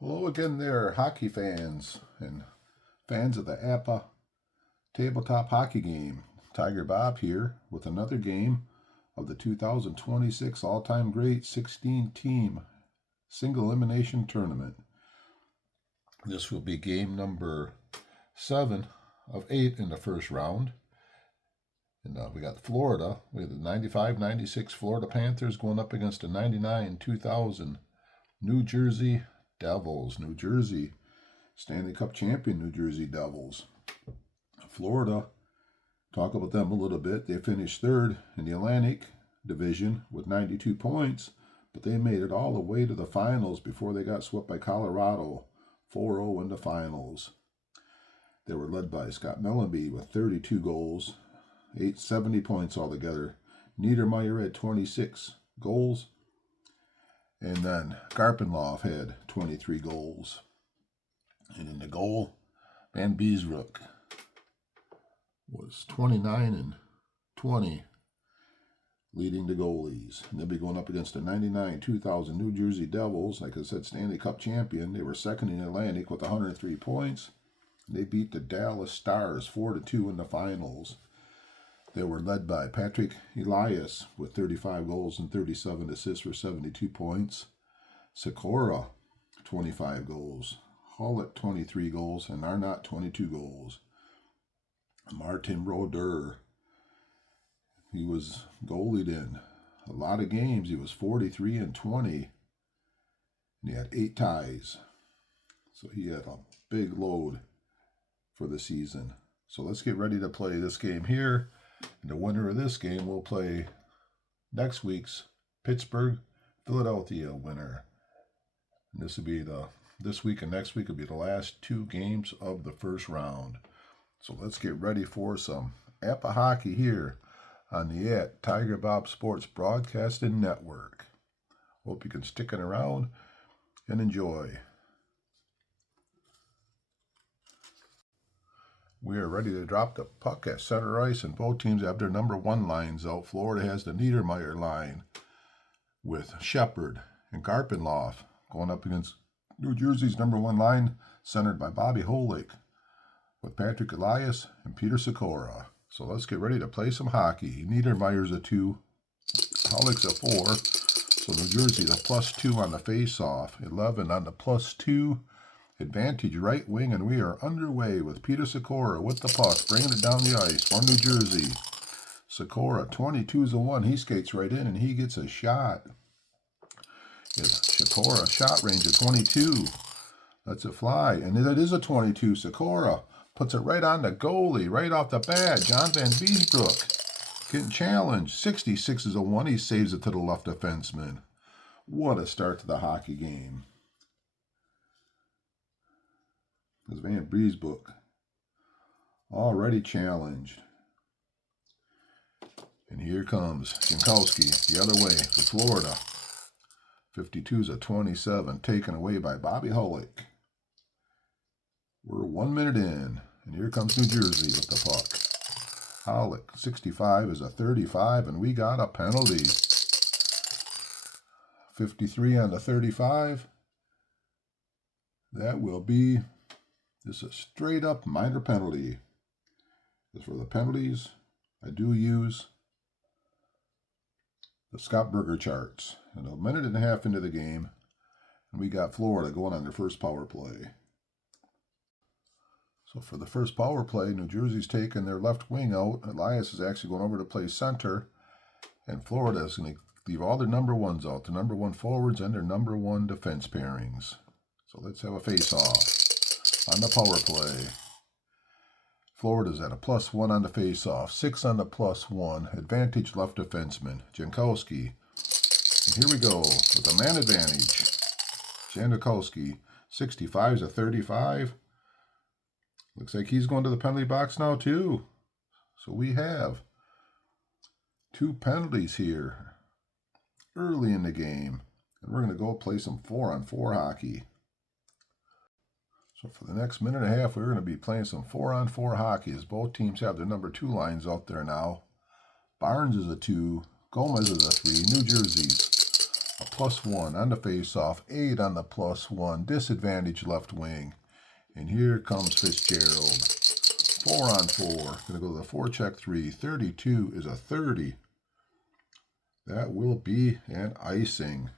Hello again there, hockey fans and fans of the Apba tabletop hockey game. Tigerbob here with another game of the 2026 all-time great 16-team single elimination tournament. This will be game number 7 of 8 in the first round. And we got Florida. We have the 95-96 Florida Panthers going up against the 99-2000 New Jersey Devils. New Jersey, Stanley Cup champion New Jersey Devils. Florida, talk about them a little bit. They finished third in the Atlantic Division with 92 points, but they made it all the way to the finals before they got swept by Colorado 4-0 in the finals. They were led by Scott Mellanby with 32 goals, 70 points altogether. Niedermeyer had 26 goals. And then Garpenloff had 23 goals. And in the goal, Van Beesbroek was 29-20, leading the goalies. And they'll be going up against the 99-2000 New Jersey Devils. Like I said, Stanley Cup champion. They were second in the Atlantic with 103 points. They beat the Dallas Stars 4-2 in the finals. They were led by Patrick Elias with 35 goals and 37 assists for 72 points. Sikora, 25 goals. Hullett, 23 goals. And Arnott, 22 goals. Martin Brodeur, he was goalied in a lot of games. He was 43-20. And he had 8 ties. So he had a big load for the season. So let's get ready to play this game here. And the winner of this game will play next week's Pittsburgh-Philadelphia winner. And this will be this week and next week will be the last 2 games of the first round. So let's get ready for some Apba Hockey here on the Tigerbob Sports Broadcasting Network. Hope you can stick it around and enjoy. We are ready to drop the puck at center ice, and both teams have their number 1 lines out. Florida has the Niedermeyer line with Shepard and Garpenloff going up against New Jersey's number 1 line, centered by Bobby Holik, with Patrick Elias and Peter Sikora. So let's get ready to play some hockey. Niedermeyer's a 2, Holik's a 4. So New Jersey's a +2 on the face-off, 11 on the +2. Advantage right wing, and we are underway with Peter Sikora with the puck, bringing it down the ice for New Jersey. Sikora, 22-1. He skates right in, and he gets a shot. Sikora, shot range of 22. That's a fly, and that is a 22. Sikora puts it right on the goalie, right off the bat. John Van Beesbroek getting challenged. 66-1. He saves it to the left defenseman. What a start to the hockey game. Because Van Beesbroek already challenged. And here comes Jankowski the other way for Florida. 52-27, taken away by Bobby Holik. We're 1 minute in, and here comes New Jersey with the puck. Holik, 65-35, and we got a penalty. 53 on the 35. That will be this is a straight-up minor penalty. As for the penalties, I do use the Scott Berger charts. And a minute and a half into the game, and we got Florida going on their first power play. So for the first power play, New Jersey's taking their left wing out. Elias is actually going over to play center, and Florida is going to leave all their number 1s out, their number 1 forwards and their number 1 defense pairings. So let's have a face-off on the power play. Florida's at a +1 on the face-off, 6 on the +1. Advantage left defenseman, Jankowski. And here we go with a man advantage. Jankowski, 65-35. Looks like he's going to the penalty box now too. So we have 2 penalties here early in the game. And we're going to go play some 4-on-4 hockey. So for the next minute and a half, we're going to be playing some 4-on-4 hockey as both teams have their number 2 lines out there now. Barnes is a 2. Gomez is a 3. New Jersey's a +1 on the face-off, 8 on the +1, disadvantage left wing. And here comes Fitzgerald. 4-on-4. Going to go to the forecheck 3. 32 is a 30. That will be an icing.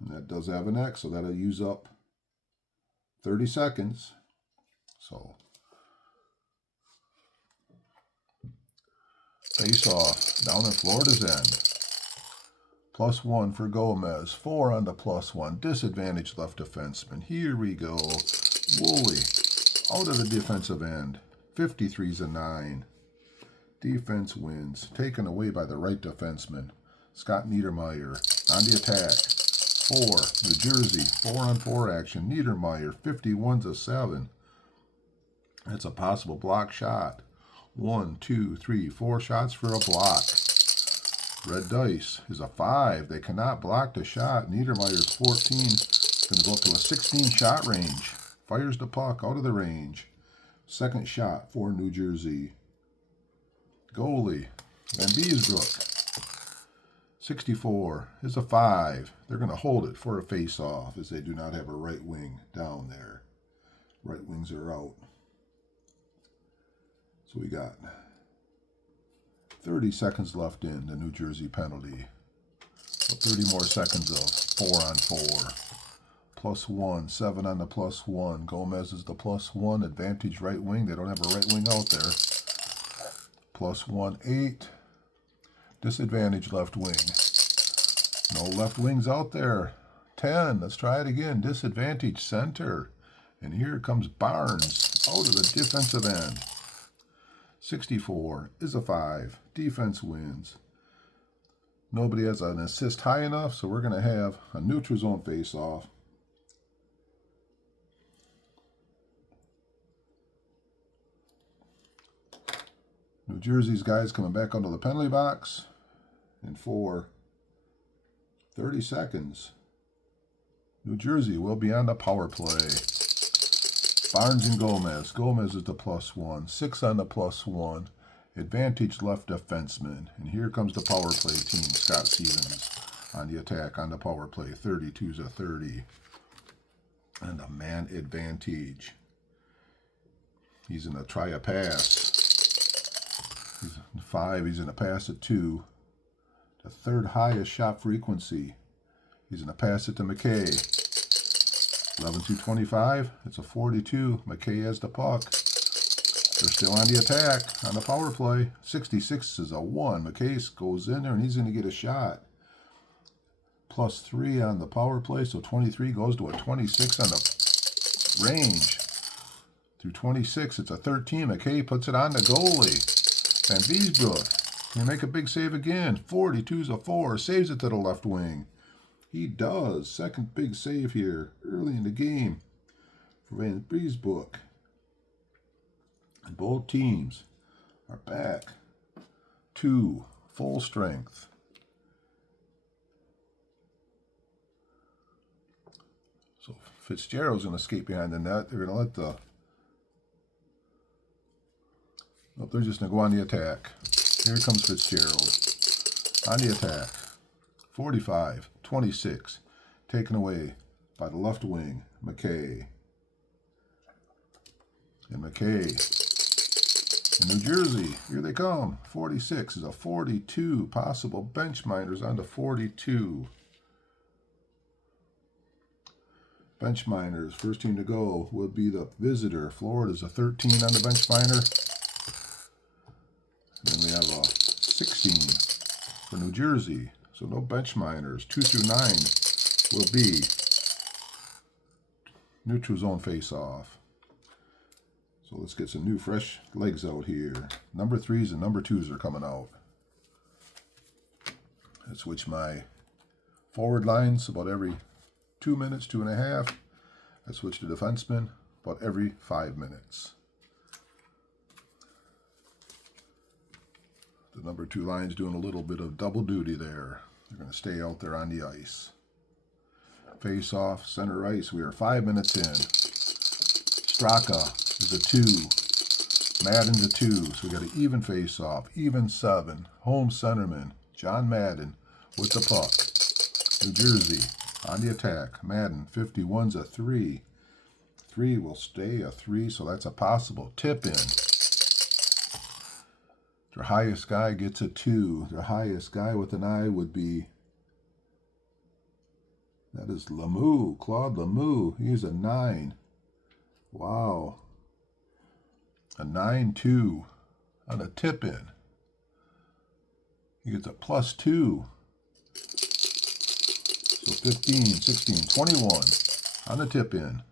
And that does have an X, so that'll use up 30 seconds. So, face off down in Florida's end. +1 for Gomez. 4 on the +1. Disadvantage left defenseman. Here we go. Woolley out of the defensive end. 53's a 9. Defense wins. Taken away by the right defenseman. Scott Niedermeyer on the attack. 4. New Jersey. 4-on-4 action. Niedermeyer. 51's a 7. That's a possible block shot. 1, 2, 3, 4 shots for a block. Red dice is a 5. They cannot block the shot. Niedermeyer's 14. Going to go up to a 16-shot range. Fires the puck out of the range. Second shot for New Jersey. Goalie, Van Beesbrook. 64 is a 5. They're going to hold it for a face-off as they do not have a right wing down there. Right wings are out. So we got 30 seconds left in the New Jersey penalty. So 30 more seconds of 4-on-4. +1, 7 on the +1. Gomez is the +1. Advantage right wing. They don't have a right wing out there. +1, 8. Disadvantage left wing. No left wings out there. 10. Let's try it again. Disadvantage center. And here comes Barnes out of the defensive end. 64 is a 5. Defense wins. Nobody has an assist high enough, so we're going to have a neutral zone face-off. New Jersey's guys coming back onto the penalty box. And for 30 seconds, New Jersey will be on the power play. Barnes and Gomez. Gomez is the +1. 6 on the +1. Advantage left defenseman. And here comes the power play team. Scott Stevens on the attack on the power play. 32's a 30. And a man advantage. He's going to try a pass. He's 5. He's going to pass it to the third highest shot frequency. He's going to pass it to McKay. 11-25. It's a 42. McKay has the puck. They're still on the attack on the power play. 66 is a 1. McKay goes in there and he's going to get a shot. +3 on the power play. So 23 goes to a 26 on the range. Through 26, it's a 13. McKay puts it on the goalie. Van Beesbrook. Can he make a big save again? 42's a 4. Saves it to the left wing. He does. Second big save here early in the game for Van Beesbrook. And both teams are back to full strength. So Fitzgerald's going to skate behind the net. They're going to let the... Nope, they're just going to go on the attack. Here comes Fitzgerald on the attack. 45-26, taken away by the left wing, McKay. And McKay in New Jersey, here they come. 46 is a 42, possible bench miners on the 42. Bench miners, first team to go will be the visitor. Florida's a 13 on the bench miner. Then we have a 16 for New Jersey. So no bench miners. 2 through 9 will be neutral zone face-off. So let's get some new fresh legs out here. Number 3s and number 2s are coming out. I switch my forward lines about every 2 minutes, 2.5. I switch to defenseman about every 5 minutes. The number 2 line's doing a little bit of double duty there. They're going to stay out there on the ice. Face off, center ice. We are 5 minutes in. Straka is a 2. Madden's a 2, so we got an even face-off. Even 7. Home centerman, John Madden with the puck. New Jersey on the attack. Madden, 51's a 3. 3 will stay a 3, so that's a possible tip-in. Their highest guy gets a 2. Their highest guy with an I would be, that is Lemieux, Claude Lemieux. He's a 9. Wow. A 9-2 on a tip-in. He gets a +2. So 15, 16, 21 on the tip-in.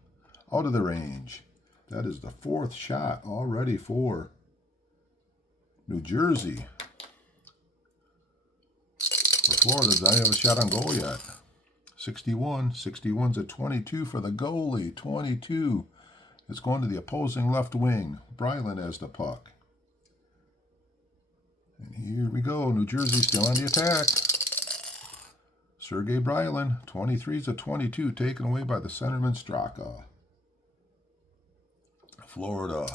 Out of the range. That is the 4th shot already for New Jersey. For Florida, does not have a shot on goal yet. 61. 61's a 22 for the goalie. 22 is going to the opposing left wing. Brylan has the puck. And here we go. New Jersey still on the attack. Sergei Brylan. 23's a 22 taken away by the centerman Straka. Florida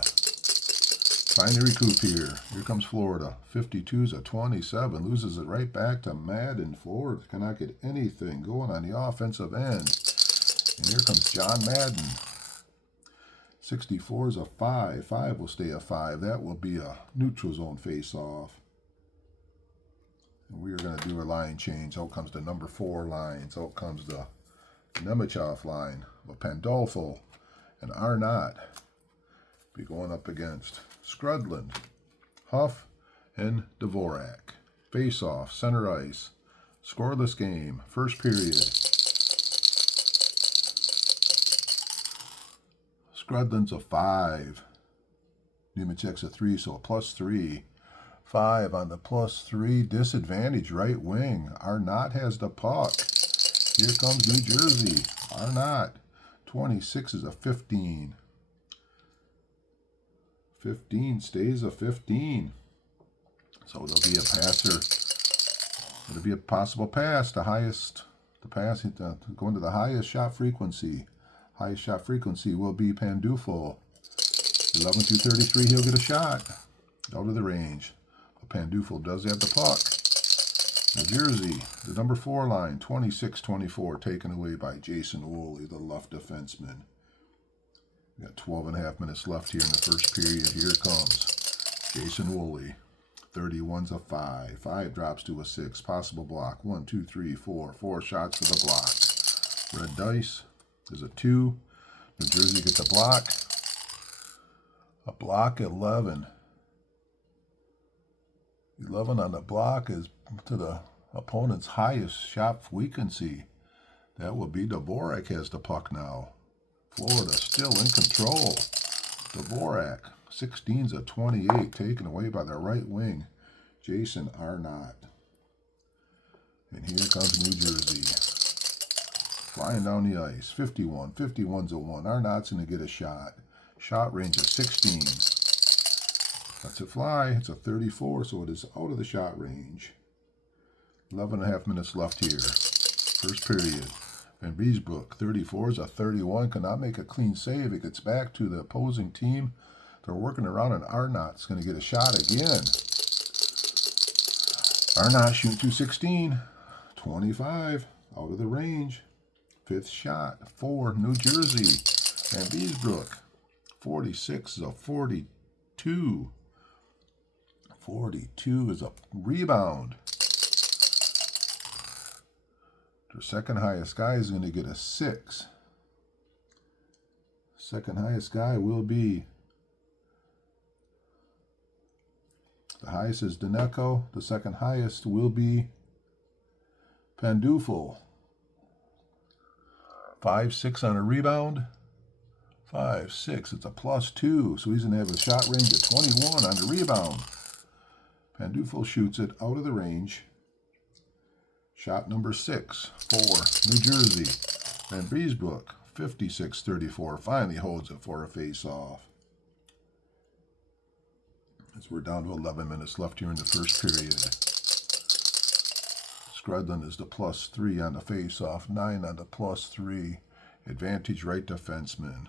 trying to recoup here. Here comes Florida. 52's a 27. Loses it right back to Madden. Florida cannot get anything going on the offensive end. And here comes John Madden. 64 is a 5. 5 will stay a 5. That will be a neutral zone face-off. And we are going to do a line change. Out comes the number 4 lines. Out comes the Nemichov line. But Pandolfo and Arnott be going up against Skrudland, Huff, and Dvorak. Face-off, center ice. Scoreless game. First period. Skrudland's a 5. Nemechek's a 3, so a +3. 5 on the +3. Disadvantage, right wing. Arnott has the puck. Here comes New Jersey. Arnott. 26 is a 15. 15 stays a 15. So there'll be a passer. It'll be a possible pass. The pass going to the highest shot frequency. Highest shot frequency will be Pandufo. 11 through 33, he'll get a shot. Out of the range. But Pandufo does have the puck. New Jersey, the number 4 line, 26-24, taken away by Jason Woolley, the left defenseman. We got 12.5 minutes left here in the first period. Here comes Jason Woolley. 31's a 5. 5 drops to a 6. Possible block. 1, 2, 3, 4. 4 shots for the block. Red dice is a 2. New Jersey gets a block. A block 11. 11 on the block is to the opponent's highest shot frequency. That will be Dvorak has the puck now. Florida still in control. Dvorak, 16's a 28, taken away by the right wing, Jason Arnott. And here comes New Jersey. Flying down the ice, 51. 51's a 1. Arnott's going to get a shot. Shot range of 16. Lets it fly. It's a 34, so it is out of the shot range. 11.5 minutes left here. First period. Van Beesbrook, 34 is a 31, cannot make a clean save. It gets back to the opposing team. They're working around, and Arnott's going to get a shot again. Arnott shooting through 16, 25, out of the range. 5th shot for New Jersey. Van Beesbrook, 46 is a 42. 42 is a rebound. Their second highest guy is going to get a 6. Second highest guy will be, the highest is Daneko. The second highest will be Pandufo. 5-6 on a rebound. 5-6. It's a +2. So he's going to have a shot range of 21 on the rebound. Pandufo shoots it out of the range. Shot number 6 for New Jersey. Van Beesbrook, 56-34, finally holds it for a face-off. As we're down to 11 minutes left here in the first period. Skrudland is the +3 on the face-off, 9 on the +3. Advantage right defenseman.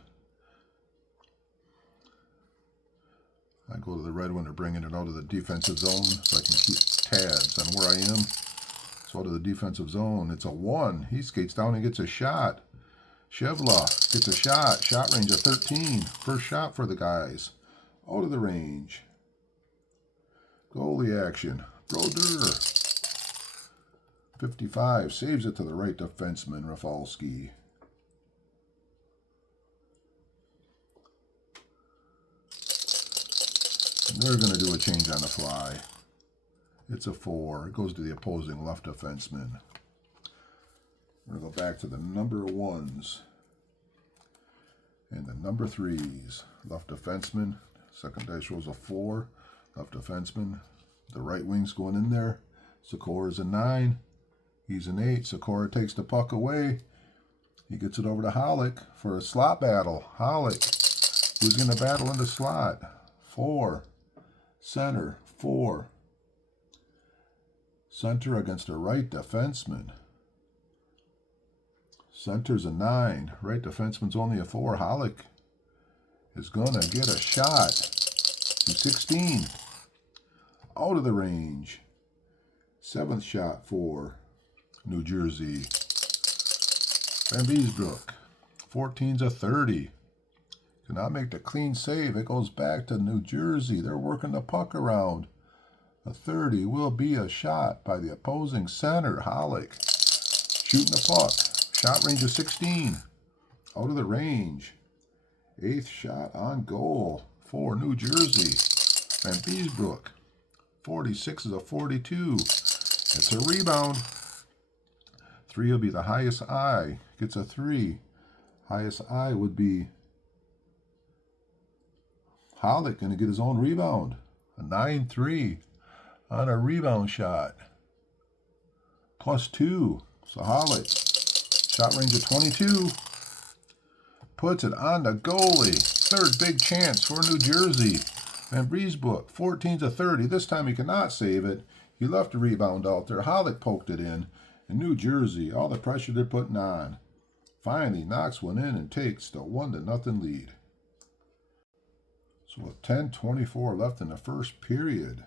I go to the red when they're bringing it out of the defensive zone so I can keep tabs on where I am. So out of the defensive zone, it's a 1. He skates down and gets a shot. Shevla gets a shot. Shot range of 13. First shot for the guys. Out of the range. Goalie action. Brodeur. 55. Saves it to the right defenseman, Rafalski. They're going to do a change on the fly. It's a 4. It goes to the opposing left defenseman. We're going to go back to the number 1s and the number 3s. Left defenseman. Second dice rolls a 4. Left defenseman. The right wing's going in there. Sikora's a 9. He's an 8. Sikora takes the puck away. He gets it over to Hollick for a slot battle. Hollick, who's going to battle in the slot? 4. Center, 4. Center against a right defenseman. Center's a 9. Right defenseman's only a 4. Hollick is going to get a shot. 16. Out of the range. 7th shot for New Jersey. Van Beesbrook. 14's a 30. Cannot make the clean save. It goes back to New Jersey. They're working the puck around. A 30 will be a shot by the opposing center. Hollick shooting the puck. Shot range of 16. Out of the range. 8th shot on goal for New Jersey. Van Beesbrook. 46 is a 42. It's a rebound. 3 will be the highest I. Gets a 3. Highest I would be Hollick, going to get his own rebound. A 9-3 on a rebound shot. +2. So Hollick, shot range of 22. Puts it on the goalie. 3rd big chance for New Jersey. Van Beesbrook, 14's a 30. This time he cannot save it. He left a rebound out there. Hollick poked it in. And New Jersey, all the pressure they're putting on, finally knocks one in and takes the 1-0 lead. So with 10:24 left in the first period,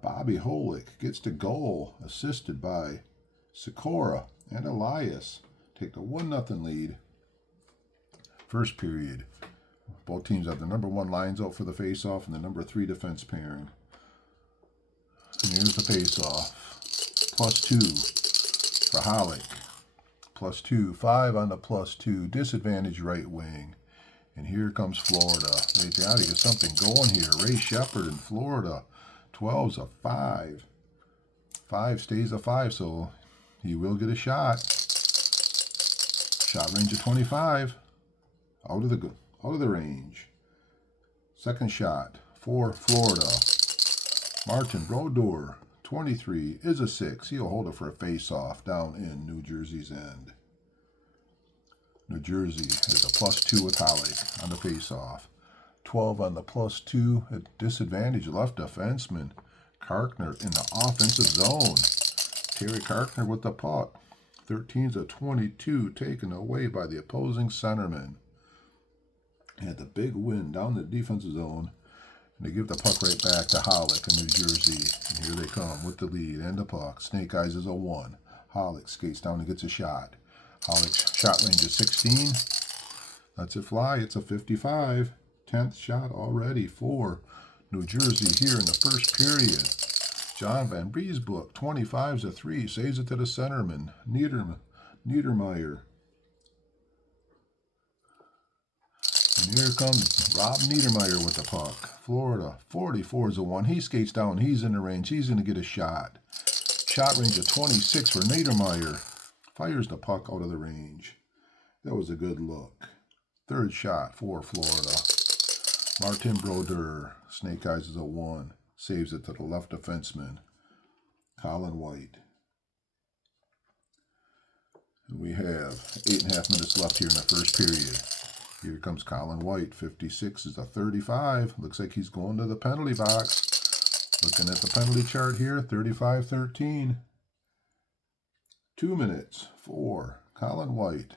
Bobby Holik gets the goal, assisted by Sikora and Elias. Take the 1-0 lead. First period. Both teams have the number 1 lines out for the face-off and the number 3 defense pairing. And here's the face-off. +2 for Hollick. +2. 5 on the +2. Disadvantage right wing. And here comes Florida. They got to get something going here. Ray Shepard in Florida. 12's a 5. 5 stays a 5, so he will get a shot. Shot range of 25. Out of the range. Second shot for Florida. Martin Brodeur, 23, is a 6. He'll hold it for a face-off down in New Jersey's end. New Jersey is a +2 with Hollick on the face-off. 12 on the +2 at disadvantage left defenseman. Karkner in the offensive zone. Terry Karkner with the puck. 13's a 22 taken away by the opposing centerman. Had the big win down the defensive zone. And they give the puck right back to Hollick in New Jersey. And here they come with the lead and the puck. Snake Eyes is a 1. Hollick skates down and gets a shot. Hollick's shot range is 16. Lets it fly. It's a 55. 10th shot already for New Jersey here in the first period. John Van Beesbrook, 25's a 3. Saves it to the centerman, Niedermeyer. And here comes Rob Niedermeyer with the puck. Florida, 44 is a 1. He skates down. He's in the range. He's going to get a shot. Shot range of 26 for Niedermeyer. Fires the puck out of the range. That was a good look. 3rd shot for Florida. Martin Brodeur. Snake Eyes is a 1. Saves it to the left defenseman, Colin White. And we have 8.5 minutes left here in the first period. Here comes Colin White. 56 is a 35. Looks like he's going to the penalty box. Looking at the penalty chart here, 35-13. 2 minutes for Colin White.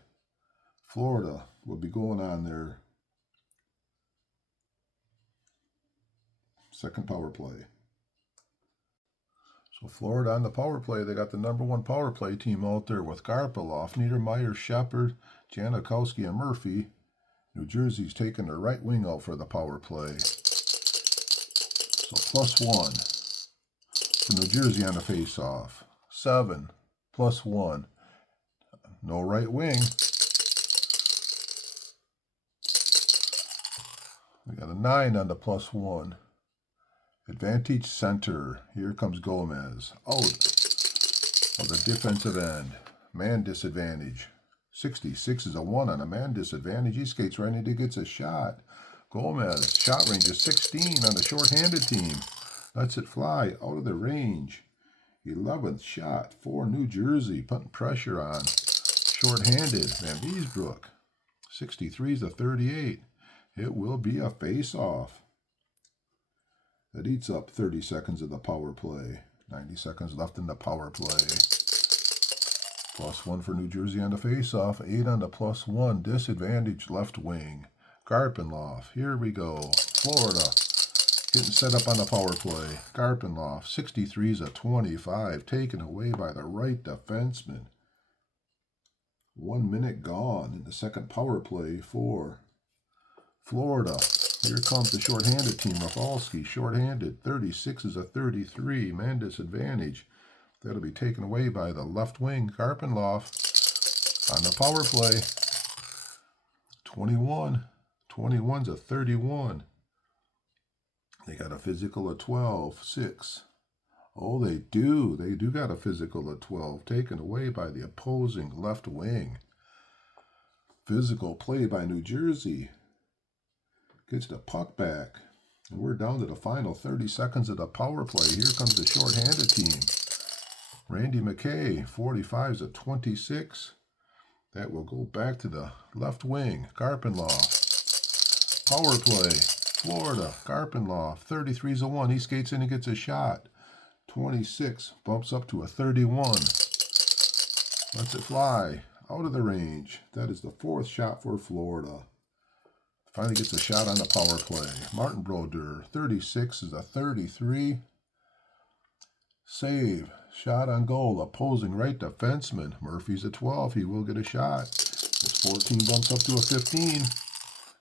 Florida will be going on their Second power play. So Florida on the power play, they got the #1 power play team out there with Garpeloff, Niedermeyer, Shepard, Janikowski, and Murphy. New Jersey's taking their right wing out for the power play. So +1 for New Jersey on the face-off. 7 +1. No right wing. We got a 9 on the +1. Advantage center. Here comes Gomez. Out of the defensive end. Man disadvantage. 66 is a 1 on a man disadvantage. He skates right into gets a shot. Gomez, shot range is 16 on the short-handed team. Lets it fly out of the range. 11th shot for New Jersey, putting pressure on. Short-handed, Van Beesbrook. 63 is a 38. It will be a face-off. That eats up 30 seconds of the power play. 90 seconds left in the power play. +1 for New Jersey on the face-off. 8 on the +1. Disadvantage left wing. Garpenloff. Here we go. Florida getting set up on the power play. Garpenloff. 63 is a 25. Taken away by the right defenseman. 1 minute gone in the second power play for Florida. Here comes the short-handed team. Rafalski, short-handed. 36 is a 33. Man disadvantage. That'll be taken away by the left wing. Garpenloff on the power play. 21. 21's a 31. They got a physical of 12. 6. Oh, they do. They do got a physical of 12. Taken away by the opposing left wing. Physical play by New Jersey. Gets the puck back. And we're down to the final 30 seconds of the power play. Here comes the short-handed team. Randy McKay, 45 is a 26. That will go back to the left wing. Garpenloff. Power play. Florida. Garpenloff. 33 is a 1. He skates in and gets a shot. 26 bumps up to a 31. Lets it fly out of the range. That is the 4th shot for Florida. Finally gets a shot on the power play. Martin Brodeur, 36 is a 33. Save. Shot on goal. Opposing right defenseman. Murphy's a 12. He will get a shot. His 14 bumps up to a 15.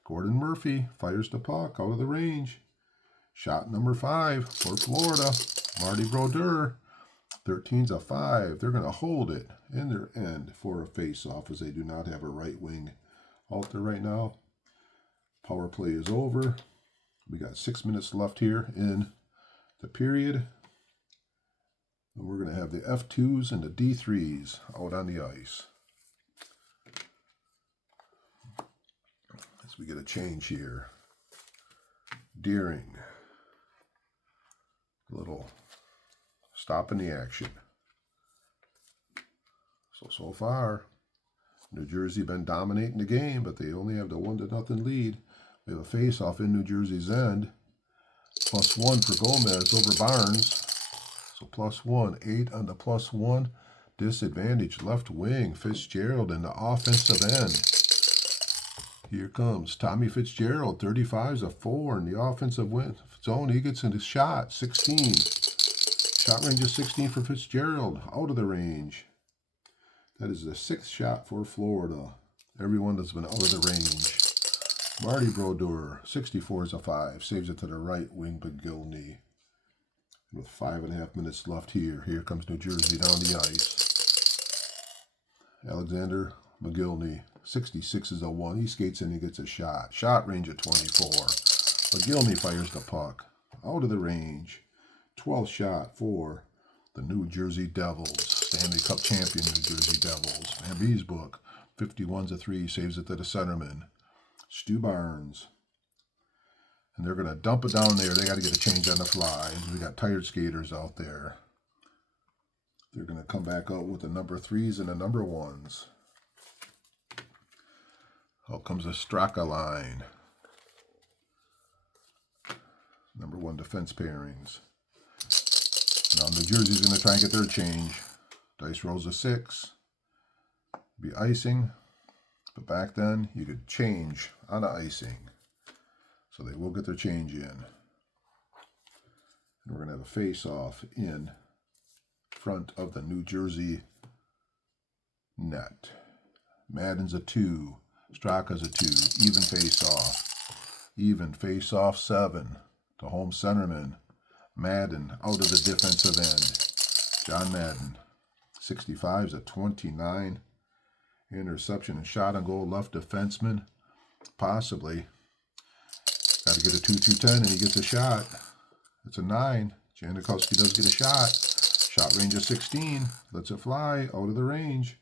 Gordon Murphy fires the puck out of the range. Shot number 5 for Florida. Marty Brodeur. 13's a 5. They're going to hold it in their end for a face-off as they do not have a right wing out there right now. Power play is over. We got 6 minutes left here in the period. And we're going to have the F2s and the D3s out on the ice. As we get a change here. Deering. A little stop in the action. So far, New Jersey been dominating the game, but they only have the 1-0 lead. We have a face-off in New Jersey's end. +1 for Gomez over Barnes. So +1, 8 on the +1. Disadvantage left wing. Fitzgerald in the offensive end. Here comes Tommy Fitzgerald. 35's a 4 in the offensive zone. He gets into shot. 16. Shot range is 16 for Fitzgerald. Out of the range. That is the 6th shot for Florida. Everyone that's been out of the range. Marty Brodeur. 64 is a 5. Saves it to the right wing, McGillney. With 5.5 minutes left here. Here comes New Jersey down the ice. Alexander McGillney. 66 is a 1. He skates in and gets a shot. Shot range of 24. McGillney fires the puck. Out of the range. 12th shot for the New Jersey Devils. Stanley Cup champion New Jersey Devils. Van Beesbrook. 51's a 3. Saves it to the centerman. Stu Barnes. And they're going to dump it down there. They got to get a change on the fly. We got tired skaters out there. They're going to come back out with the number 3s and the number 1s. Out comes the Straka line. Number 1 defense pairings. Now New Jersey's going to try and get their change. Dice rolls a 6. Be icing. But back then, you could change on the icing. So they will get their change in. And we're going to have a face-off in front of the New Jersey net. Madden's a 2. Straka's a 2. Even face-off. Even face-off 7. To home centerman. Madden out of the defensive end. John Madden. 65's a 29. Interception and shot on goal left defenseman. Possibly. Got to get a 2 through 10 and he gets a shot. It's a 9. Janikowski does get a shot. Shot range of 16. Lets it fly out of the range.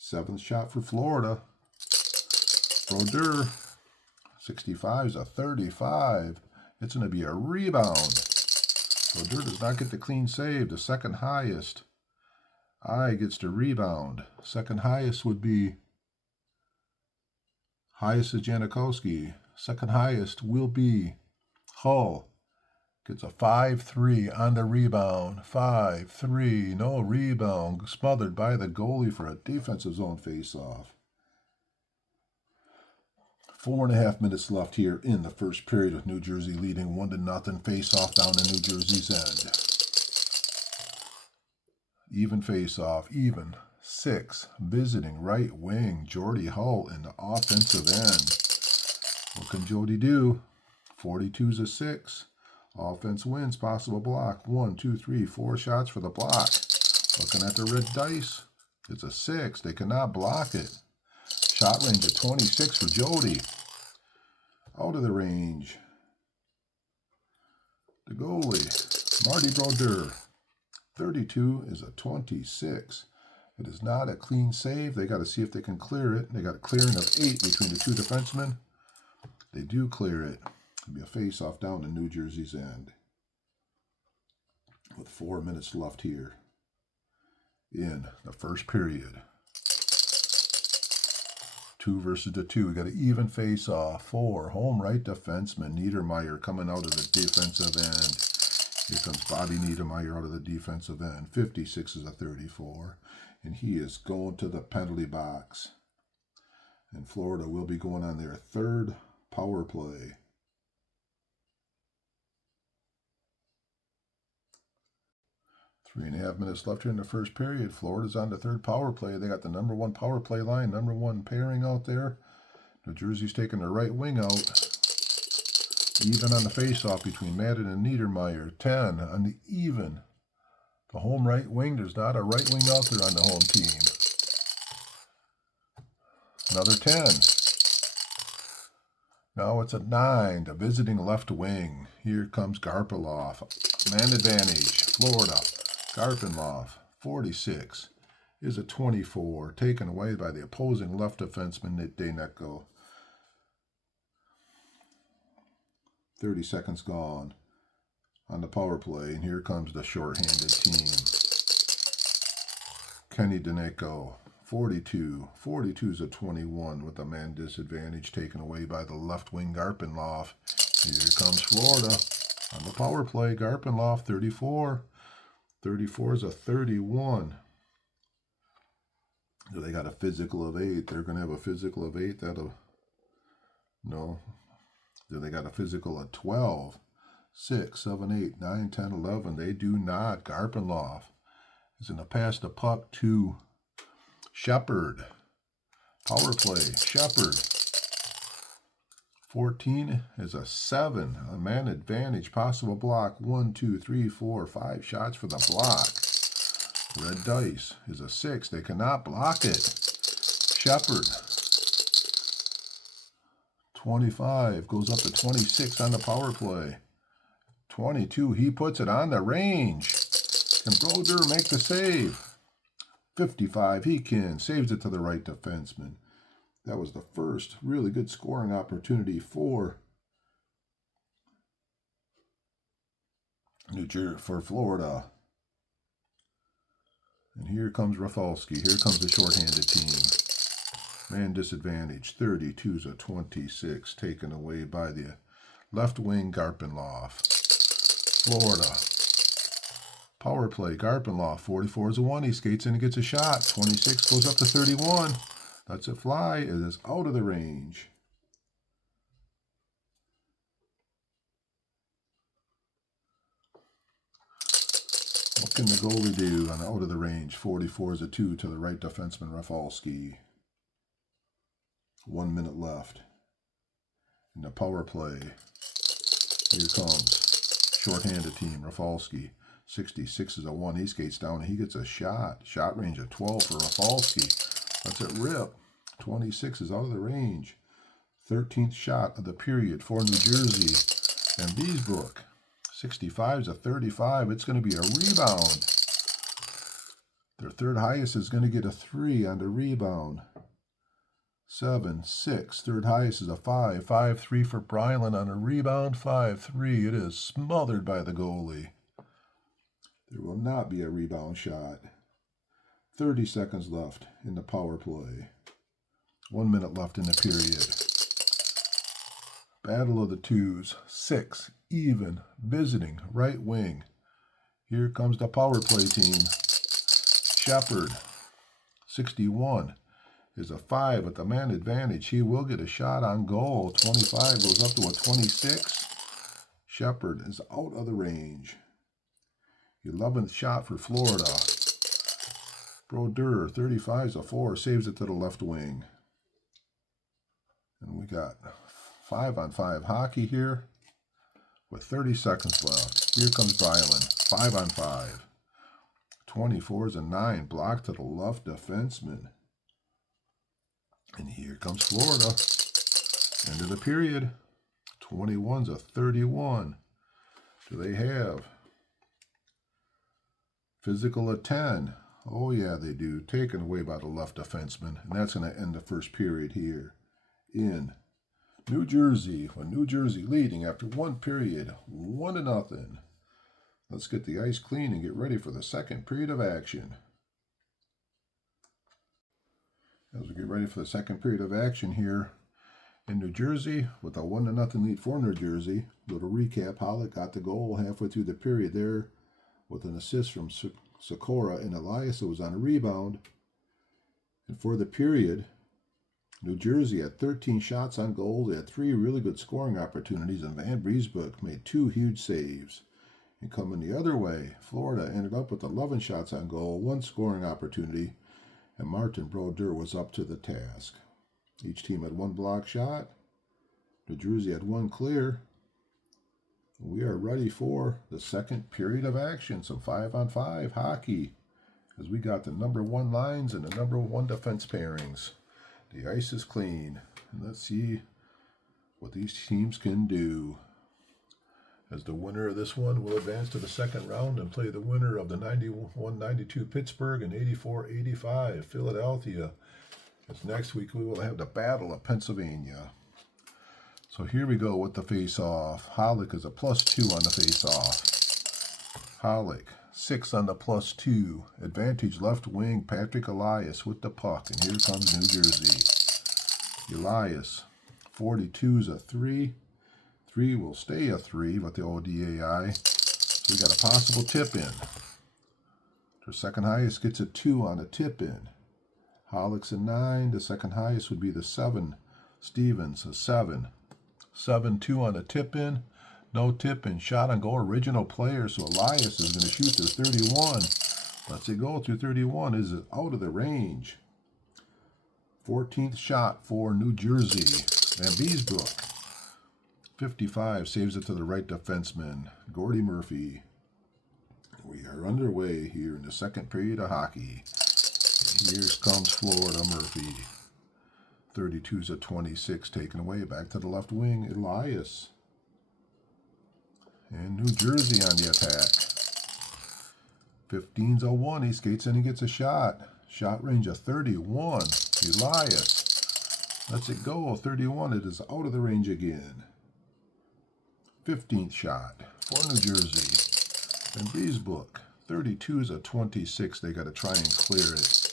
7th shot for Florida. Brodeur. 65 is a 35. It's going to be a rebound. Brodeur does not get the clean save. The second highest. I gets to rebound. Second highest would be. Highest is Janikowski. Second highest will be Hull. Gets a 5-3 on the rebound. 5-3. No rebound. Smothered by the goalie for a defensive zone face-off. 4.5 minutes left here in the first period with New Jersey leading 1-0 face-off down to New Jersey's end. Even face-off, even 6. Visiting right wing, Jordy Hull in the offensive end. What can Jody do? 42's a 6. Offense wins, possible block. 1, 2, 3, 4 shots for the block. Looking at the red dice, it's a 6. They cannot block it. Shot range of 26 for Jody. Out of the range. The goalie, Marty Brodeur. 32 is a 26. It is not a clean save. They got to see if they can clear it. They got a clearing of 8 between the 2 defensemen. They do clear it. It'll be a face-off down to New Jersey's end. With 4 minutes left here in the first period. 2 versus the 2. We got an even face-off. 4. Home right defenseman. Niedermeyer coming out of the defensive end. Here comes Bobby Niedermeyer out of the defensive end. 56 is a 34. And he is going to the penalty box. And Florida will be going on their 3rd power play. Three and a half minutes left here in the first period. Florida's on the 3rd power play. They got the number 1 power play line, number 1 pairing out there. New Jersey's taking the right wing out. Even on the face-off between Madden and Niedermeyer. 10 on the even. The home right wing, there's not a right wing out there on the home team. Another 10. Now it's a 9, the visiting left wing. Here comes Garpenloff. Man advantage, Florida. Garpenloff, 46, is a 24, taken away by the opposing left defenseman, Daneko. 30 seconds gone on the power play, and here comes the shorthanded team. Kenny Daneko, 42. 42 is a 21 with a man disadvantage taken away by the left wing Garpenloff. Here comes Florida on the power play. Garpenloff, 34. 34 is a 31. So they got a physical of 8. They're going to have a physical of 8. No. Then they got a physical of 12. 6, 7, 8, 9, 10, 11. They do not. Garpenloff is going to pass the puck to Shepard. Power play. Shepard. 14 is a 7. A man advantage. Possible block. 1, 2, 3, 4, 5 shots for the block. Red dice is a 6. They cannot block it. Shepard. 25 goes up to 26 on the power play. 22. He puts it on the range. Can Brodeur make the save? 55. He can. Saves it to the right defenseman. That was the first really good scoring opportunity for for Florida. And here comes Rafalski. Here comes the shorthanded team. Man disadvantage. 32 is a 26. Taken away by the left wing Garpenloff. Florida. Power play. Garpenloff. 44 is a 1. He skates in and gets a shot. 26 goes up to 31. Lets it fly. It is out of the range. What can the goalie do on out of the range? 44 is a 2 to the right defenseman, Rafalski. 1 minute left. In the power play, here comes shorthanded team, Rafalski. 66 is a 1. He skates down and he gets a shot. Shot range of 12 for Rafalski. That's it, rip. 26 is out of the range. 13th shot of the period for New Jersey. And Beesbrook. 65 is a 35. It's going to be a rebound. Their third highest is going to get a 3 on the rebound. 7, 6. Third highest is a 5. 5-3 for Bryland on a rebound. 5-3. It is smothered by the goalie. There will not be a rebound shot. 30 seconds left in the power play. 1 minute left in the period. Battle of the twos. 6, even, visiting, right wing. Here comes the power play team. Shepard, 61, is a 5 at the man advantage. He will get a shot on goal. 25 goes up to a 26. Shepard is out of the range. 11th shot for Florida. Brodeur, 35 is a 4, saves it to the left wing. And we got 5-on-5 hockey here with 30 seconds left. Here comes Bryland, 5-on-5. 24 is a 9, blocked to the left defenseman. And here comes Florida. End of the period. 21's a 31. Do they have physical a 10? Oh yeah, they do. Taken away by the left defenseman. And that's going to end the first period here in New Jersey. When New Jersey leading after one period, 1-0. Let's get the ice clean and get ready for the second period of action. As we get ready for the second period of action here in New Jersey with a 1-0 lead for New Jersey. Little recap, Hollick got the goal halfway through the period there with an assist from Sikora, and Elias was on a rebound. And for the period, New Jersey had 13 shots on goal. They had 3 really good scoring opportunities, and Van Briesbroek made 2 huge saves. And coming the other way, Florida ended up with 11 shots on goal, 1 scoring opportunity, and Martin Brodeur was up to the task. Each team had 1 block shot. New Jersey had 1 clear. We are ready for the second period of action, some 5-on-5 hockey, as we got the number 1 lines and the number 1 defense pairings. The ice is clean, and let's see what these teams can do. As the winner of this one will advance to the second round and play the winner of the 91-92 Pittsburgh and 84-85 Philadelphia. As next week we will have the Battle of Pennsylvania. So here we go with the face-off. Hollick is a +2 on the face-off. Hollick, 6 on the +2. Advantage left wing, Patrick Elias with the puck. And here comes New Jersey. Elias, 42 is a 3. 3 will stay a 3 with the ODAI. So we got a possible tip-in. The second highest gets a 2 on a tip-in. Hollick's a 9. The second highest would be the 7. Stevens, a 7. 7-2 on a tip-in. No tip-in. Shot on goal. Original player. So Elias is going to shoot to 31. Let's it go through 31. Is it out of the range? 14th shot for New Jersey. Van Beesbroek. 55 saves it to the right defenseman, Gordy Murphy. We are underway here in the second period of hockey. Here comes Florida Murphy. 32's a 26 taken away. Back to the left wing, Elias. And New Jersey on the attack. 15's a 1. He skates in and gets a shot. Shot range of 31. Elias. Lets it go. 31. It is out of the range again. 15th shot for New Jersey. And Beesbrook, 32 is a 26. They got to try and clear it.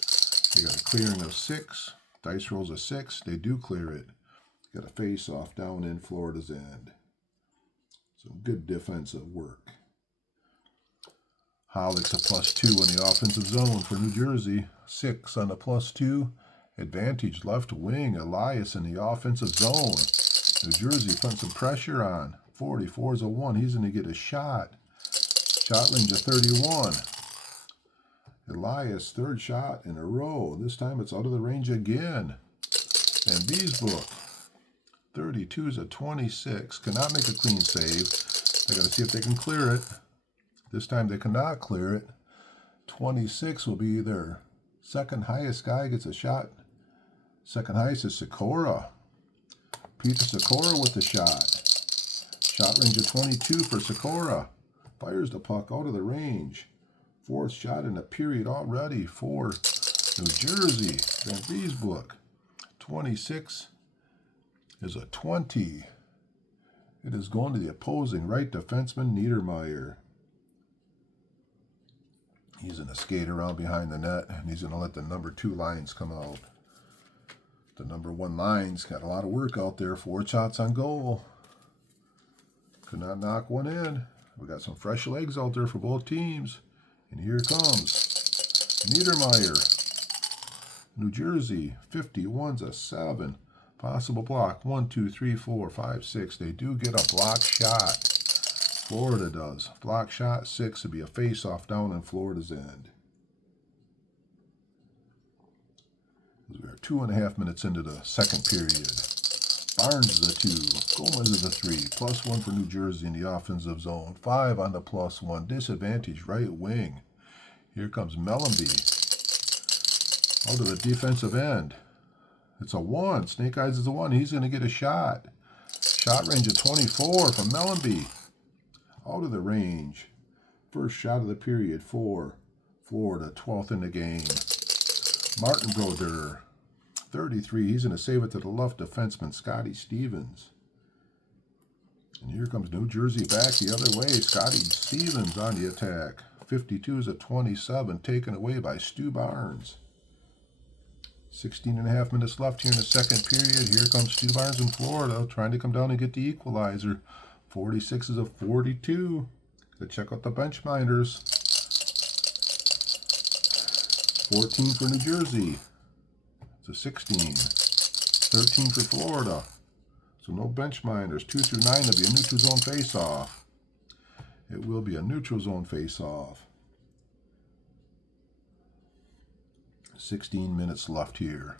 They got a clearing of 6. Dice rolls a 6. They do clear it. Got a face-off down in Florida's end. Some good defensive work. Hollick's a +2 in the offensive zone for New Jersey. 6 on the +2. Advantage left wing. Elias in the offensive zone. New Jersey putting some pressure on. 44 is a 1. He's going to get a shot. Shot range of 31. Elias, third shot in a row. This time it's out of the range again. Van Beesbrook, 32 is a 26. Cannot make a clean save. They got to see if they can clear it. This time they cannot clear it. 26 will be their second highest guy, gets a shot. Second highest is Sikora. Peter Sikora with the shot. Shot range of 22 for Sikora. Fires the puck out of the range. Fourth shot in the period already for New Jersey. Van Beesbrook. 26 is a 20. It is going to the opposing right defenseman, Niedermeyer. He's going to skate around behind the net, and he's going to let the number 2 lines come out. The number 1 line's got a lot of work out there. 4 shots on goal. Could not knock one in. We got some fresh legs out there for both teams. And here comes Niedermeyer. New Jersey, 51's a 7. Possible block. 1, 2, 3, 4, 5, 6. They do get a block shot. Florida does. Block shot 6 would be a face-off down in Florida's end. We are 2.5 minutes into the second period. Barnes is a 2. Gomez is a 3. +1 for New Jersey in the offensive zone. 5 on the +1. Disadvantage right wing. Here comes Mellenby. Out of the defensive end. It's a 1. Snake Eyes is a 1. He's going to get a shot. Shot range of 24 from Mellenby. Out of the range. First shot of the period for Florida. 12th in the game. Martin Brodeur. 33. He's going to save it to the left defenseman, Scotty Stevens. And here comes New Jersey back the other way. Scotty Stevens on the attack. 52 is a 27. Taken away by Stu Barnes. 16.5 minutes left here in the second period. Here comes Stu Barnes in Florida trying to come down and get the equalizer. 46 is a 42. Gotta check out the bench minders. 14 for New Jersey. It's a 16. 13 for Florida. So no bench minders. 2 through 9 will be a neutral zone face-off. It will be a neutral zone face-off. 16 minutes left here.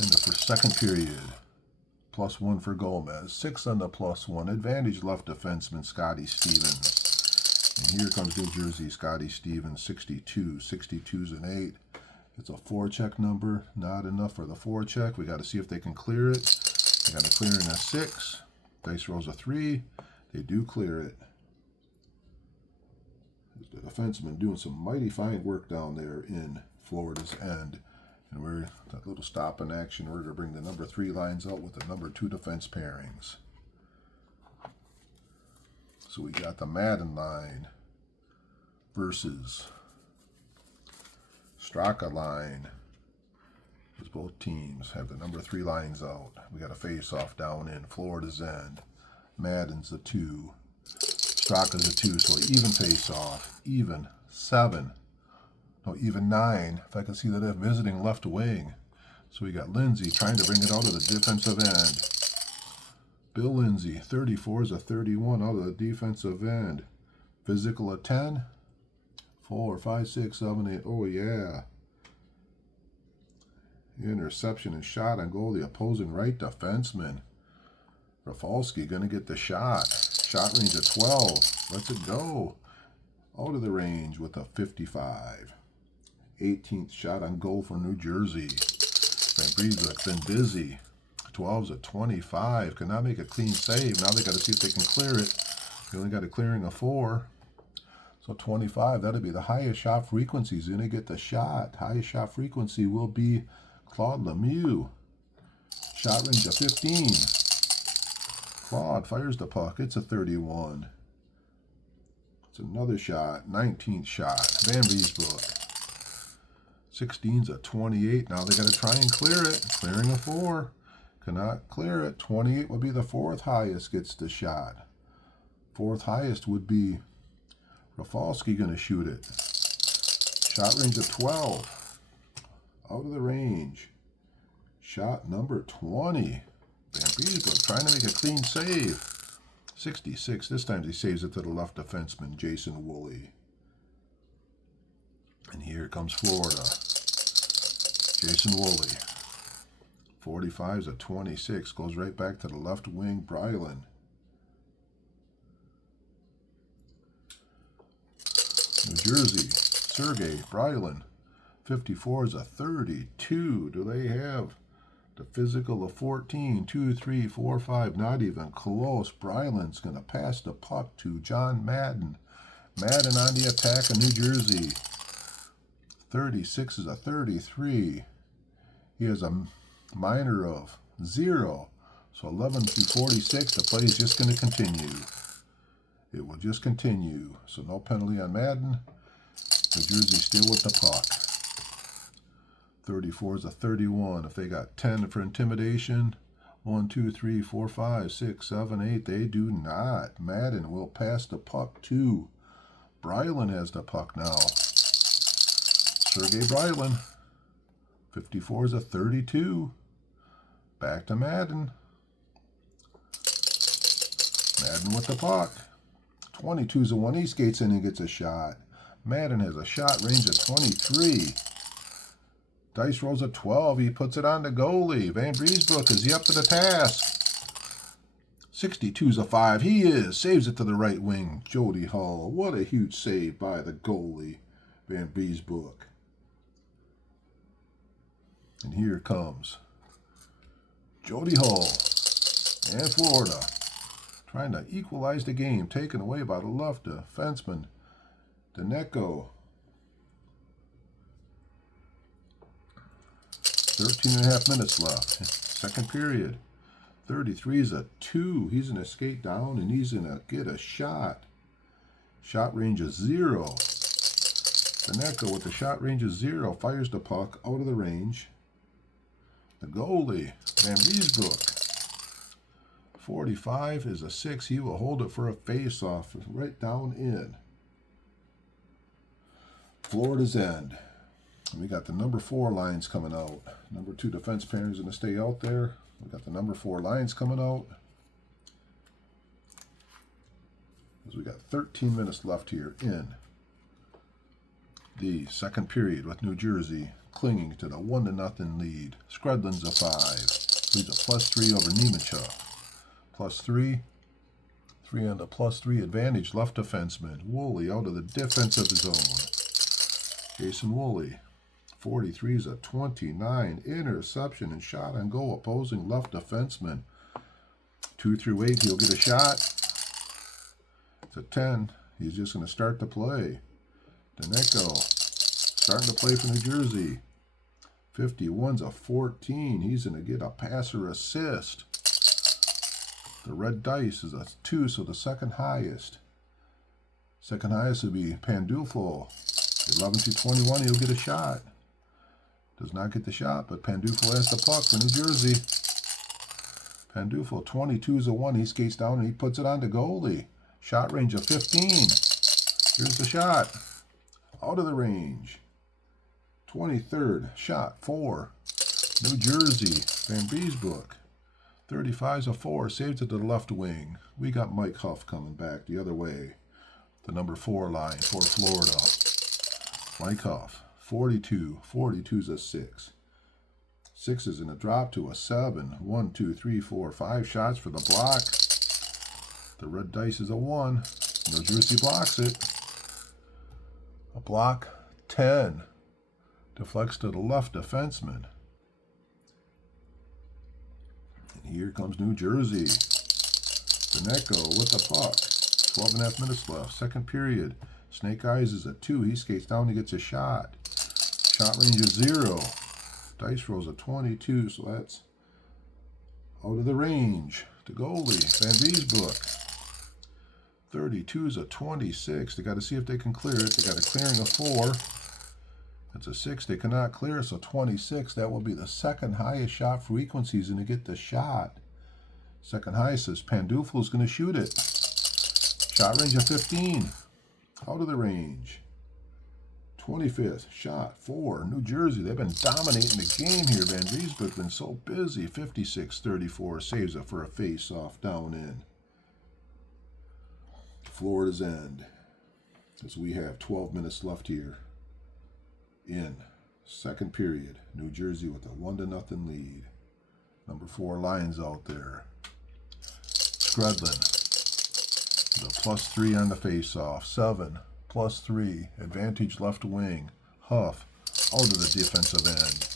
In the second period. +1 for Gomez. 6 on the +1. Advantage left defenseman Scotty Stevens. And here comes New Jersey. Scotty Stevens, 62. 62's an 8. It's a forecheck number. Not enough for the forecheck. We got to see if they can clear it. They got to clear in a 6. Dice rolls a 3. They do clear it. The defenseman doing some mighty fine work down there in Florida's end. And we're that little stop in action. We're going to bring the number 3 lines out with the number 2 defense pairings. So we got the Madden line versus Straka line. Because both teams have the number 3 lines out. We got a face-off down in Florida's end. Madden's the 2. Straka's a 2, so even face-off. Even 7. No, even 9. If I can see that they're visiting left wing. So we got Lindsay trying to bring it out of the defensive end. Bill Lindsay, 34 is a 31 out of the defensive end. Physical a 10. 4, 5, 6, 7, 8. Oh, yeah. Interception and shot on goal. The opposing right defenseman. Rafalski going to get the shot. Shot range of 12. Let's it go. Out of the range with a 55. 18th shot on goal for New Jersey. Van Beesbrook's been busy. 12's a 25. Cannot make a clean save. Now they got to see if they can clear it. They only got a clearing of 4. So 25, that'll be the highest shot frequency. He's going to get the shot. Highest shot frequency will be Claude Lemieux. Shot range of 15. Claude fires the puck. It's a 31. It's another shot. 19th shot. Van Beesbrook. 16's a 28. Now they got to try and clear it. Clearing a 4. Cannot clear it. 28 would be the 4th highest gets the shot. 4th highest would be Rafalski going to shoot it. Shot range of 12. Out of the range. Shot number 20. Van Beesbrook trying to make a clean save. 66. This time he saves it to the left defenseman, Jason Woolley. And here comes Florida. Jason Woolley. 45's a 26. Goes right back to the left wing, Brylan. New Jersey, Sergei Brylan. 54 is a 32. Do they have the physical of 14? 2, 3, 4, 5. Not even close. Brylan's going to pass the puck to John Madden. Madden on the attack of New Jersey. 36 is a 33. He has a minor of 0. So 11 through 46, the play is just going to continue. It will just continue. So no penalty on Madden. New Jersey still with the puck. 34 is a 31. If they got 10 for intimidation, 1, 2, 3, 4, 5, 6, 7, 8, they do not. Madden will pass the puck to Brylan has the puck now. Sergei Brylan. 54 is a 32. Back to Madden. Madden with the puck. 22 is a 1. He skates in and gets a shot. Madden has a shot range of 23. Dice rolls a 12. He puts it on the goalie. Van Briesbroek, is he up to the task? 62 is a 5. He is. Saves it to the right wing. Jody Hull. What a huge save by the goalie, Van Briesbroek. And here comes Jody Hull and Florida trying to equalize the game. Taken away by the left defenseman, Daneko. 13.5 minutes left. Second period. 33 is a 2. He's going to skate down and he's going to get a shot. Shot range is 0. Daneko with the shot range of 0 fires the puck out of the range. The goalie, Van Briesbroek. 45 is a 6. He will hold it for a face-off right down in Florida's end. We got the number 4 lines coming out. Number 2 defense pairing is going to stay out there. We got the number 4 lines coming out. As we got 13 minutes left here in the second period with New Jersey clinging to the 1-0 lead. Skredlin's a 5. He's a +3 over Nemacha. +3. 3 on the +3 advantage. Left defenseman. Woolley out of the defensive zone. Jason Woolley. 43 is a 29. Interception and shot on goal. Opposing left defenseman. 2 through 8. He'll get a shot. It's a 10. He's just going to start the play. Daneko starting to play for New Jersey. 51's a 14. He's going to get a pass or assist. The red dice is a 2, so the second highest. Second highest would be Pandufo. 11 through 21, he'll get a shot. Does not get the shot, but Pandufo has the puck for New Jersey. Pandufo, 22 is a 1. He skates down and he puts it on the goalie. Shot range of 15. Here's the shot. Out of the range. 23rd shot, 4. New Jersey, Van Briesbroek. 35's a 4. Saves it to the left wing. We got Mike Huff coming back the other way. The number 4 line for Florida. Mike Huff, 42. 42's a 6. 6 is going to drop to a 7. 1, 2, 3, 4, 5 shots for the block. The red dice is a 1. New Jersey blocks it. A block, 10. Deflects to the left defenseman. And here comes New Jersey. Daneko with the puck. 12.5 minutes left. Second period. Snake Eyes is a 2. He skates down and gets a shot. Shot range is 0. Dice rolls a 22, so that's out of the range. The goalie, Van Briesbroek. 32 is a 26. They got to see if they can clear it. They got a clearing of 4. That's a 6. They cannot clear, so 26. That will be the second highest shot frequency. He's going to get the shot. Second highest is Pandufo is going to shoot it. Shot range of 15. Out of the range. 25th shot, 4. New Jersey, they've been dominating the game here. Van Briesbroek's been so busy. 56-34 saves it for a face-off down in Florida's end. As we have 12 minutes left here. in. Second period. New Jersey with a 1-0 lead. Number 4 Lions out there. Skredlin. The +3 on the face-off. 7 +3. Advantage left wing. Huff out of the defensive end.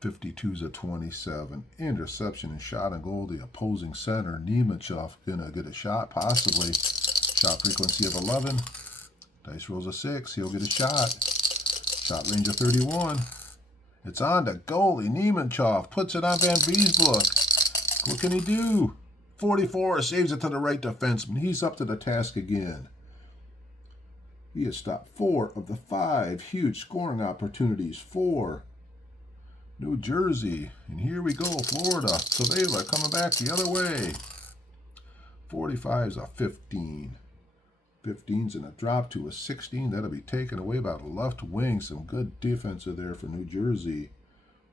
52's a 27. Interception and shot on goal. The opposing center. Nemechov gonna get a shot, possibly. Shot frequency of 11. Dice rolls a 6. He'll get a shot. Shot range of 31. It's on to goalie. Nemechov puts it on Van Beesbrook. What can he do? 44 saves it to the right defenseman. He's up to the task again. He has stopped 4 of the 5 huge scoring opportunities for New Jersey. And here we go, Florida. Savela coming back the other way. 45's a 15. 15's in a drop to a 16. That'll be taken away by the left wing. Some good defense there for New Jersey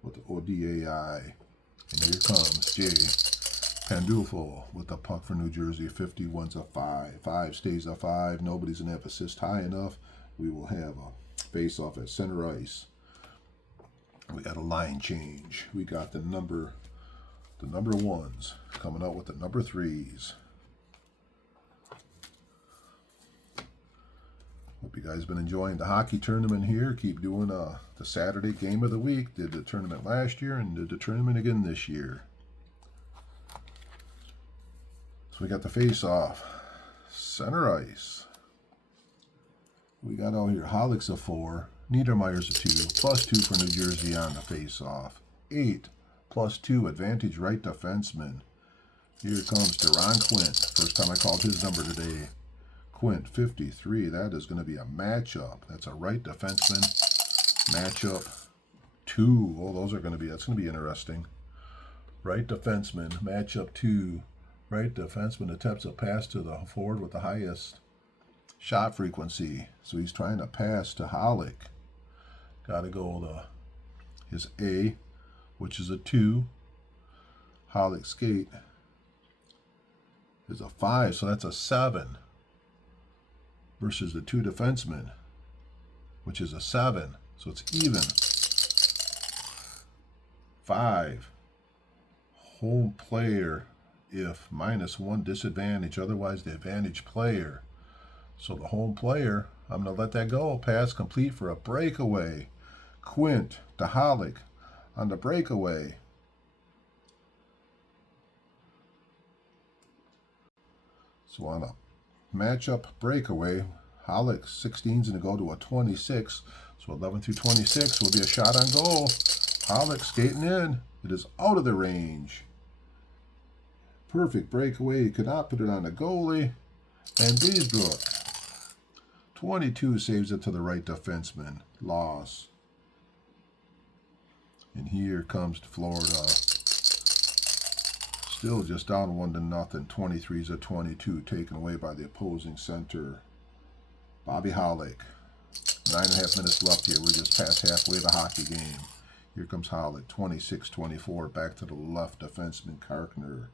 with the ODAI. And here comes Jay Pandulfo with the puck for New Jersey. 51's a 5. 5 stays a 5. Nobody's going to have assist high enough. We will have a face-off at center ice. We got a line change. We got the number 1s coming out with the number 3s. Hope you guys been enjoying the hockey tournament here. Keep doing the Saturday game of the week. Did the tournament last year and did the tournament again this year. So we got the face-off. Center ice. We got out here Hollick's a 4. Niedermeyer's a 2. +2 for New Jersey on the face-off. 8 +2 advantage right defenseman. Here comes Deron Quint. First time I called his number today. Quint, 53. That is going to be a matchup. That's a right defenseman. Matchup 2. Oh, that's going to be interesting. Right defenseman, matchup 2. Right defenseman attempts a pass to the forward with the highest shot frequency. So he's trying to pass to Hollick. Got to go to his A, which is a 2. Hollick's skate is a 5, so that's a 7. Versus the 2 defensemen, which is a 7. So it's even. 5. Home player if -1 disadvantage. Otherwise, the advantage player. So the home player, I'm going to let that go. Pass complete for a breakaway. Quint to Hollick on the breakaway. So on a matchup breakaway, Hollick 16's going to go to a 26. So 11 through 26 will be a shot on goal. Hollick skating in. It is out of the range. Perfect breakaway. He could not put it on the goalie. And Beesbrook, 22, saves it to the right defenseman. Loss. And here comes Florida. Still just down 1-0. 23's a 22, taken away by the opposing center. Bobby Hollick. 9.5 minutes left here. We're just past halfway of the hockey game. Here comes Hollick. 26-24. Back to the left defenseman, Karkner.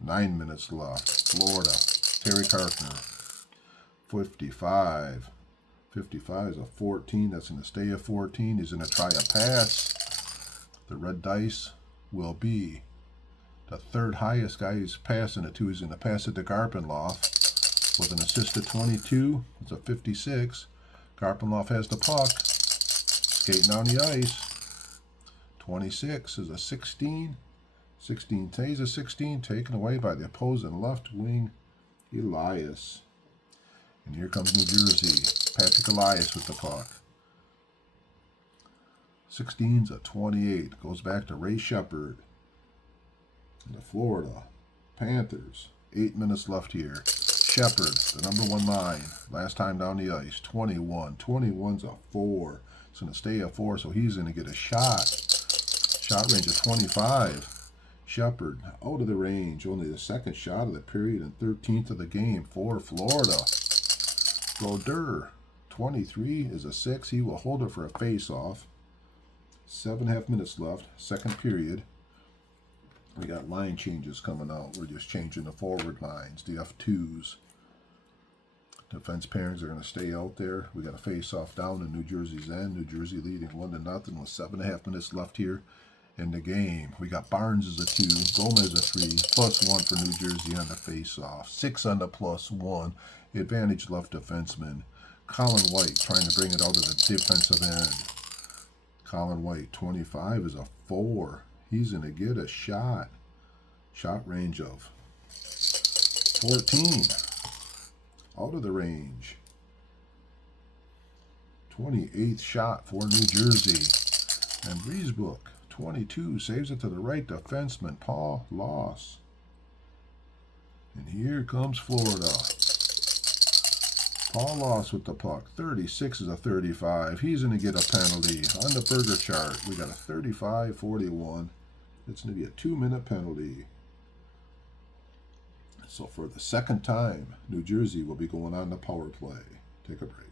9 minutes left. Florida. Terry Karkner. 55. 55 is a 14. That's going to stay a 14. He's going to try a pass. The red dice will be the third highest guy he's passing it to. He's going to pass it to Garpenloff with an assist at 22. It's a 56. Garpenloff has the puck. Skating down the ice. 26 is a 16. 16 stays a 16. Taken away by the opposing left wing, Elias. And here comes New Jersey. Patrick Elias with the puck. 16's a 28. Goes back to Ray Shepard. The Florida Panthers. 8 minutes left here. Shepard, the number 1 line. Last time down the ice. 21. 21's a 4. It's going to stay a 4, so he's going to get a shot. Shot range of 25. Shepard out of the range. Only the second shot of the period and 13th of the game for Florida. Brodeur, 23 is a 6. He will hold it for a face-off. 7.5 minutes left. Second period. We got line changes coming out. We're just changing the forward lines, the F2s. Defense pairings are going to stay out there. We got a face-off down in New Jersey's end. New Jersey leading 1-0 with 7.5 minutes left here in the game. We got Barnes as a 2, Gomez a 3, +1 for New Jersey on the face-off. 6 on the +1. Advantage left defenseman. Colin White trying to bring it out of the defensive end. Colin White, 25 is a 4. He's going to get a shot. Shot range of 14. Out of the range. 28th shot for New Jersey. And Breezebrook, 22, saves it to the right defenseman, Paul Loss. And here comes Florida. Paul Loss with the puck. 36 is a 35. He's going to get a penalty. On the burger chart, we got a 35-41. It's going to be a 2-minute penalty. So for the second time, New Jersey will be going on the power play. Take a break.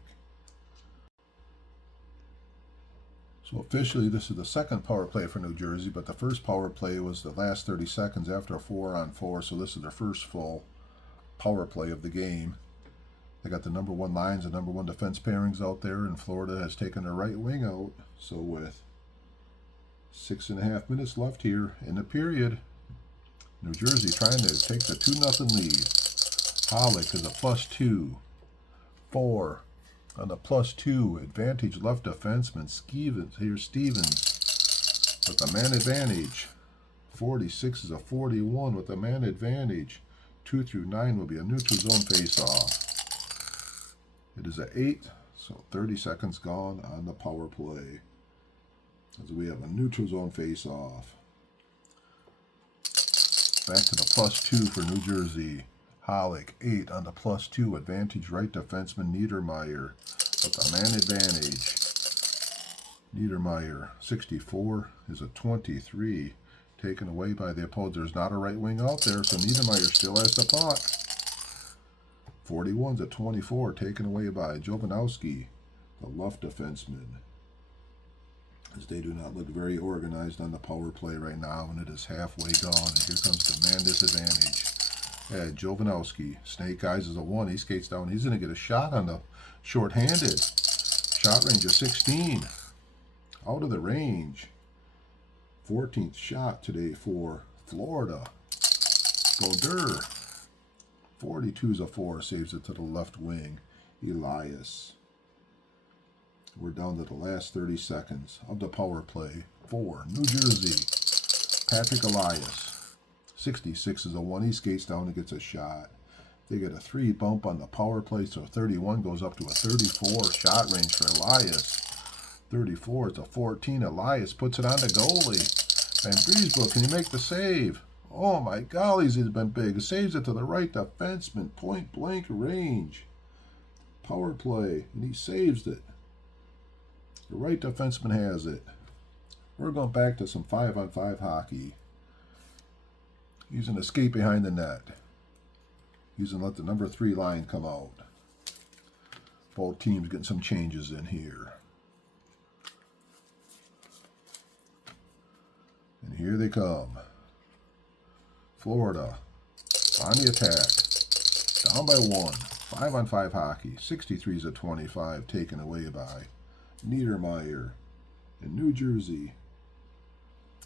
So officially, this is the second power play for New Jersey, but the first power play was the last 30 seconds after a 4-on-4, so this is their first full power play of the game. They got the number 1 lines and number 1 defense pairings out there, and Florida has taken their right wing out. So with 6.5 minutes left here in the period, New Jersey trying to take the 2-0 lead. Hollick is a +2. 4 on the +2. Advantage left defenseman. Stevens with a man advantage. 46 is a 41 with a man advantage. 2 through 9 will be a neutral zone face-off. It is an 8, so 30 seconds gone on the power play. As we have a neutral zone face-off. Back to the +2 for New Jersey. Hollick, 8 on the +2. Advantage right defenseman Niedermeyer with a man advantage. Niedermeyer, 64 is a 23. Taken away by the opponent. There's not a right wing out there, so Niedermeyer still has the puck. 41's a 24. Taken away by Jovanovski, the left defenseman. As they do not look very organized on the power play right now, and it is halfway gone. And here comes the man disadvantage. Jovanovski, snake eyes is a 1. He skates down. He's going to get a shot on the short-handed. Shot range of 16. Out of the range. 14th shot today for Florida. Brodeur. 42 is a 4. Saves it to the left wing. Elias. We're down to the last 30 seconds of the power play for New Jersey. Patrick Elias. 66 is a 1. He skates down and gets a shot. They get a 3 bump on the power play, so 31 goes up to a 34 shot range for Elias. 34 is a 14. Elias puts it on the goalie. And Breezebrook, can he make the save? Oh my gollies, he's been big. Saves it to the right defenseman, point blank range. Power play, and he saves it. The right defenseman has it. We're going back to some 5-on-5 hockey. He's an escape behind the net. He's going to let the number 3 line come out. Both teams getting some changes in here. And here they come. Florida on the attack. Down by 1. 5-on-5 hockey. 63 is a 25. Taken away by Niedermeyer in New Jersey.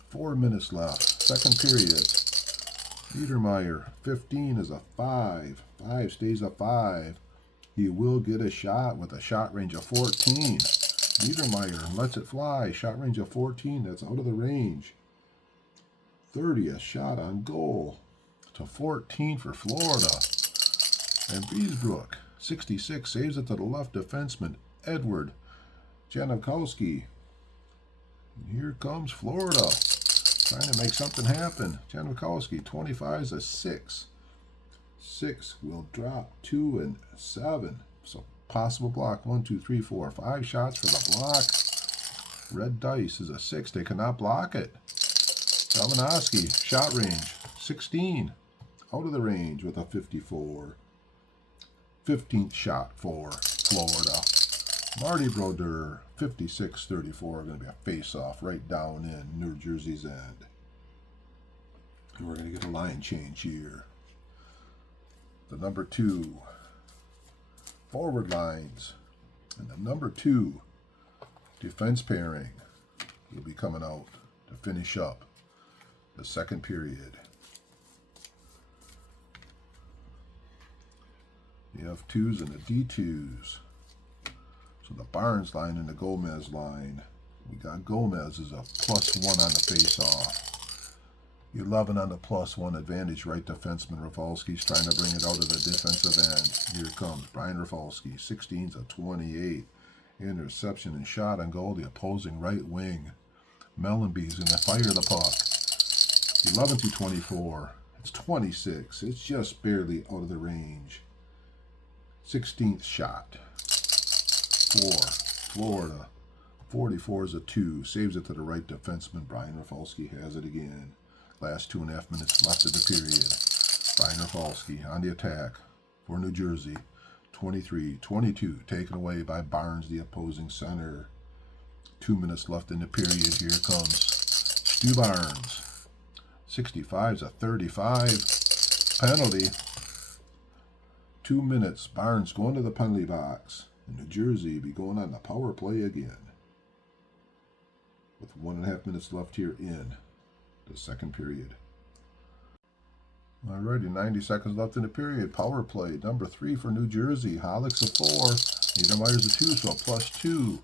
4 minutes left. Second period. Niedermeyer, 15 is a 5. 5 stays a 5. He will get a shot with a shot range of 14. Niedermeyer lets it fly. Shot range of 14. That's out of the range. 30, a shot on goal. To 14 for Florida. And Breezebrook, 66, saves it to the left defenseman, Edward Janikowski. And here comes Florida. Trying to make something happen. Janikowski, 25 is a 6. 6 will drop 2 and 7. So possible block. 1, 2, 3, 4, 5 shots for the block. Red dice is a 6. They cannot block it. Jovanovski, shot range, 16. Out of the range with a 54. 15th shot for Florida. Marty Brodeur, 56-34, going to be a face-off right down in New Jersey's end. And we're going to get a line change here. The number 2 forward lines. And the number 2 defense pairing will be coming out to finish up the second period. You have 2s and the D2s. So the Barnes line and the Gomez line. We got Gomez as a +1 on the face-off. 11 on the +1 advantage. Right defenseman Rafalski's trying to bring it out of the defensive end. Here comes Brian Rafalski. 16's a 28. Interception and shot on goal. The opposing right wing. Mellenby's going to fire the puck. 11-24. It's 26. It's just barely out of the range. 16th shot. 4. Florida. 44 is a 2. Saves it to the right defenseman. Brian Rafalski has it again. Last 2.5 minutes left of the period. Brian Rafalski on the attack for New Jersey. 23-22. Taken away by Barnes, the opposing center. 2 minutes left in the period. Here comes Stu Barnes. 65 is a 35. Penalty. 2 minutes. Barnes going to the penalty box. And New Jersey be going on the power play again. With 1.5 minutes left here in the second period. Alrighty, 90 seconds left in the period. Power play, number 3 for New Jersey. Halleck's a 4. Niedermeyer's a 2, so a +2.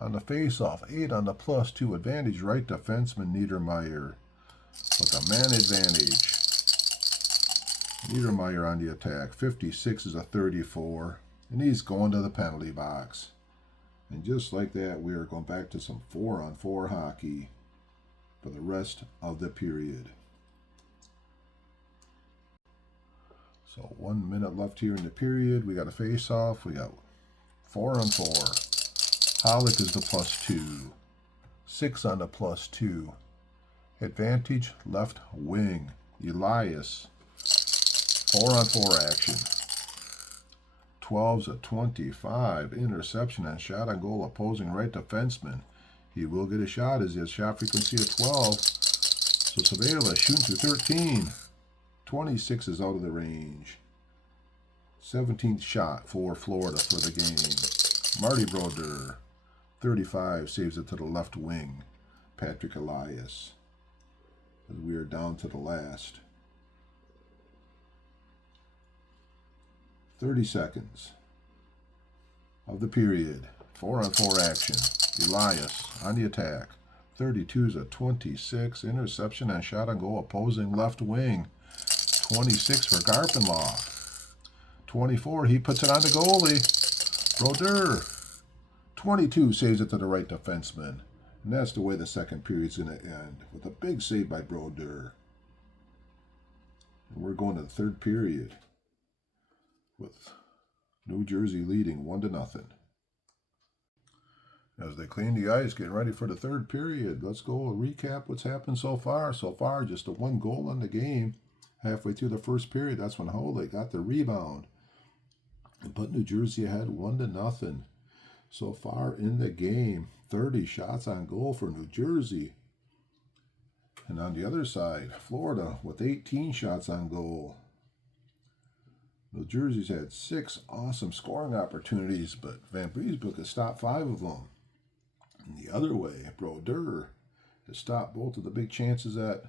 On the face-off, 8 on the +2 advantage. Right defenseman Niedermeyer with a man advantage. Niedermeyer on the attack. 56 is a 34. And he's going to the penalty box. And just like that, we are going back to some 4-on-4 hockey for the rest of the period. So 1 minute left here in the period. We got a face-off. We got 4-on-4. Halleck is the +2. 6 on the +2. Advantage left wing. Elias. 4-on-4 action. 12's a 25. Interception and shot on goal. Opposing right defenseman. He will get a shot as he has shot frequency of 12. So Savela shooting through 13. 26 is out of the range. 17th shot for Florida for the game. Marty Brodeur. 35 saves it to the left wing. Patrick Elias. As we are down to the last 30 seconds of the period. 4-on-4 action. Elias on the attack. 32's a 26. Interception and shot on goal. Opposing left wing. 26 for Garpenlaw. 24, he puts it on the goalie. Brodeur. 22 saves it to the right defenseman. And that's the way the second period's going to end. With a big save by Brodeur. And we're going to the third period. With New Jersey leading 1-0. As they clean the ice, getting ready for the third period. Let's go recap what's happened so far. So far, just a 1 goal in the game. Halfway through the first period, that's when Hole got the rebound and put New Jersey ahead 1-0. So far in the game, 30 shots on goal for New Jersey. And on the other side, Florida with 18 shots on goal. New Jersey's had 6 awesome scoring opportunities, but Van Briesbroek has stopped 5 of them. And the other way, Brodeur has stopped both of the big chances that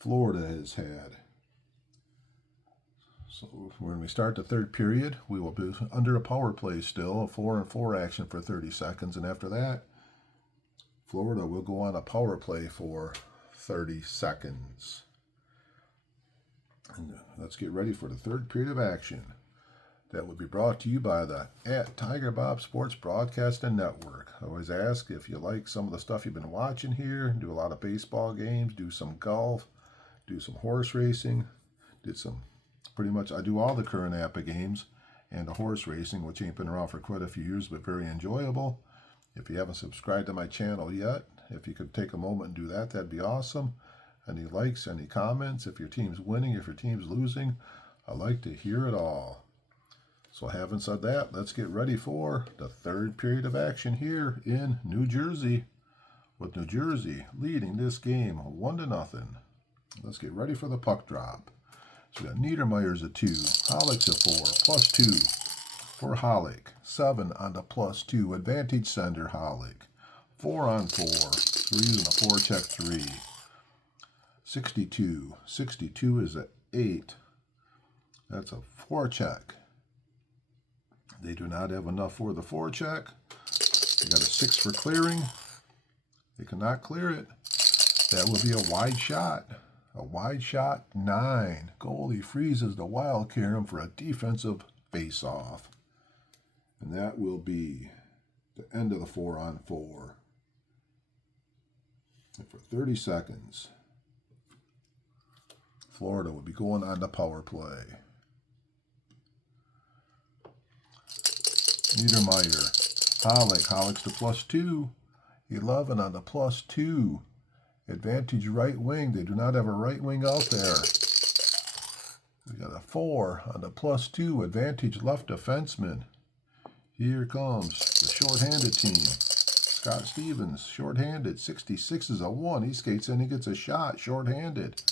Florida has had. So when we start the third period, we will be under a power play still, a 4-on-4 action for 30 seconds. And after that, Florida will go on a power play for 30 seconds. And let's get ready for the third period of action. That will be brought to you by the Tigerbob Sports Broadcasting Network. I always ask if you like some of the stuff you've been watching here. Do a lot of baseball games, do some golf, do some horse racing, pretty much I do all the current Apba games and the horse racing, which ain't been around for quite a few years, but very enjoyable. If you haven't subscribed to my channel yet, if you could take a moment and do that, that'd be awesome. Any likes, any comments, if your team's winning, if your team's losing, I like to hear it all. So having said that, let's get ready for the third period of action here in New Jersey, with New Jersey leading this game 1-0. Let's get ready for the puck drop. So we got Niedermeyer's a 2, Halleck's a 4, +2. for Hollick. 7 on the +2. Advantage sender Hollick. 4 on 4. We're using a forecheck 3. 62. 62 is an 8. That's a forecheck. They do not have enough for the forecheck. They got a 6 for clearing. They cannot clear it. That would be a wide shot. A wide shot 9. Goalie freezes the wild card for a defensive face-off. And that will be the end of the 4-on-4. And for 30 seconds, Florida will be going on the power play. Niedermeyer, Hollick's the +2. 11 on the +2. Advantage right wing. They do not have a right wing out there. We got a 4 on the +2. Advantage left defenseman. Here comes the shorthanded team. Scott Stevens, shorthanded. 66 is a 1. He skates in, he gets a shot, shorthanded.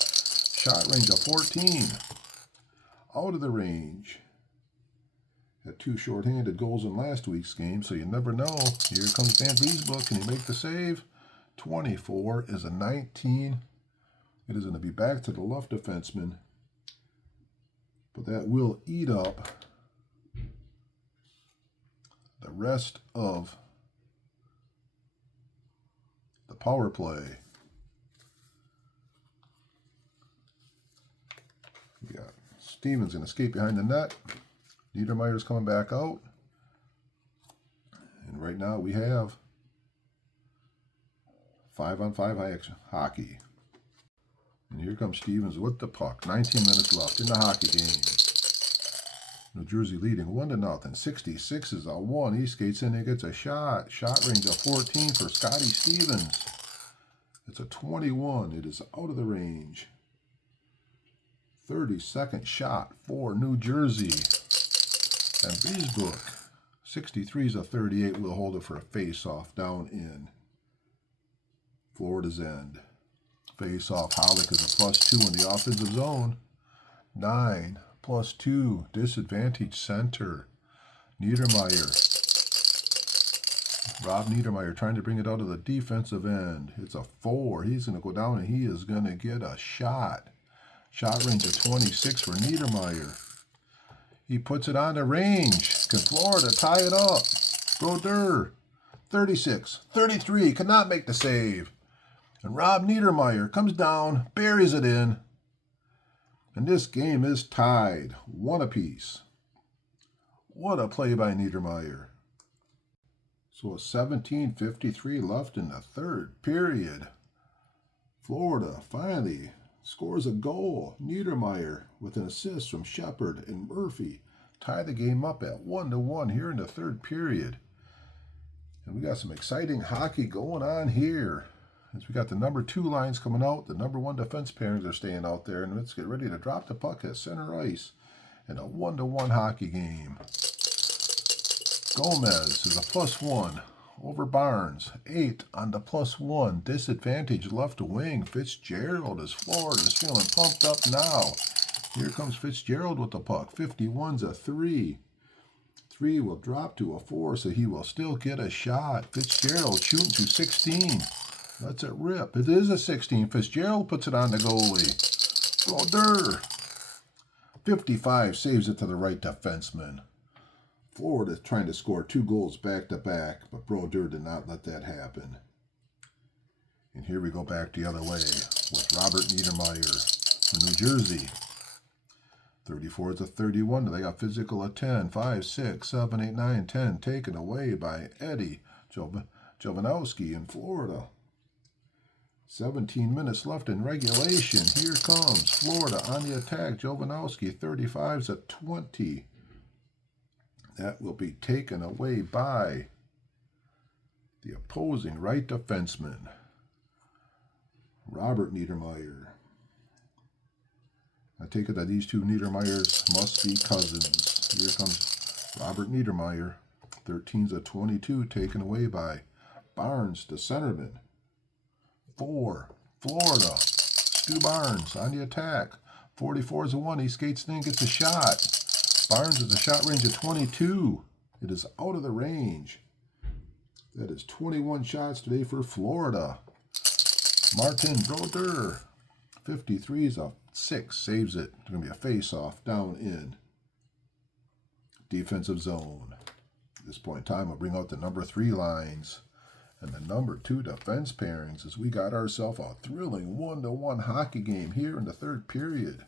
Shot range of 14. Out of the range. Had 2 shorthanded goals in last week's game, so you never know. Here comes Van Beesbrook. Can he make the save? 24 is a 19. It is going to be back to the left defenseman. But that will eat up the rest of the power play. We got Stevens going to skate behind the net. Niedermeyer's coming back out. And right now we have 5-on-5 hockey. And here comes Stevens with the puck. 19 minutes left in the hockey game. New Jersey leading 1-0. 66 is a 1. He skates in and gets a shot. Shot range of 14 for Scotty Stevens. It's a 21. It is out of the range. 32nd shot for New Jersey. And Beesbrook, 63 is a 38. Will hold it for a face-off down in Florida's end. Face-off. Hollick is a +2 in the offensive zone. 9 +2. Disadvantage center. Niedermeyer. Rob Niedermeyer trying to bring it out of the defensive end. It's a 4. He's going to go down and he is going to get a shot. Shot range of 26 for Niedermeyer. He puts it on the range. Can Florida tie it up? Brodeur, 36, 33, cannot make the save. And Rob Niedermeyer comes down, buries it in. And this game is tied, 1 apiece. What a play by Niedermeyer. So a 17:53 left in the third period. Florida finally scores a goal. Niedermeyer with an assist from Shepard and Murphy tie the game up at 1-1 here in the third period. And we got some exciting hockey going on here. As we got the number 2 lines coming out, the number 1 defense pairings are staying out there, and let's get ready to drop the puck at center ice in a 1-1 hockey game. Gomez is a +1 over Barnes. 8 on the +1. Disadvantage left wing. Fitzgerald is Florida's feeling pumped up now. Here comes Fitzgerald with the puck. 51's a 3. 3 will drop to a 4, so he will still get a shot. Fitzgerald shooting to 16. That's a rip. It is a 16. Fitzgerald puts it on the goalie. Brodeur. 55 saves it to the right defenseman. Florida trying to score 2 goals back-to-back, but Brodeur did not let that happen. And here we go back the other way with Robert Niedermeyer from New Jersey. 34 is a 31. They got physical at 10. 5, 6, 7, 8, 9, 10. Taken away by Eddie Jovanowski in Florida. 17 minutes left in regulation. Here comes Florida on the attack. Jovanowski, 35's a 20. That will be taken away by the opposing right defenseman, Robert Niedermeyer. I take it that these 2 Niedermeyers must be cousins. Here comes Robert Niedermeyer. 13's a 22, taken away by Barnes, the centerman. 4, Florida. Stu Barnes on the attack. 44's a 1. He skates in, gets a shot. Barnes has a shot range of 22. It is out of the range. That is 21 shots today for Florida. Martin Brodeur, 53 is a 6, saves it. It's going to be a face-off down in defensive zone. At this point in time, we'll bring out the number 3 lines and the number 2 defense pairings as we got ourselves a thrilling 1-1 hockey game here in the third period.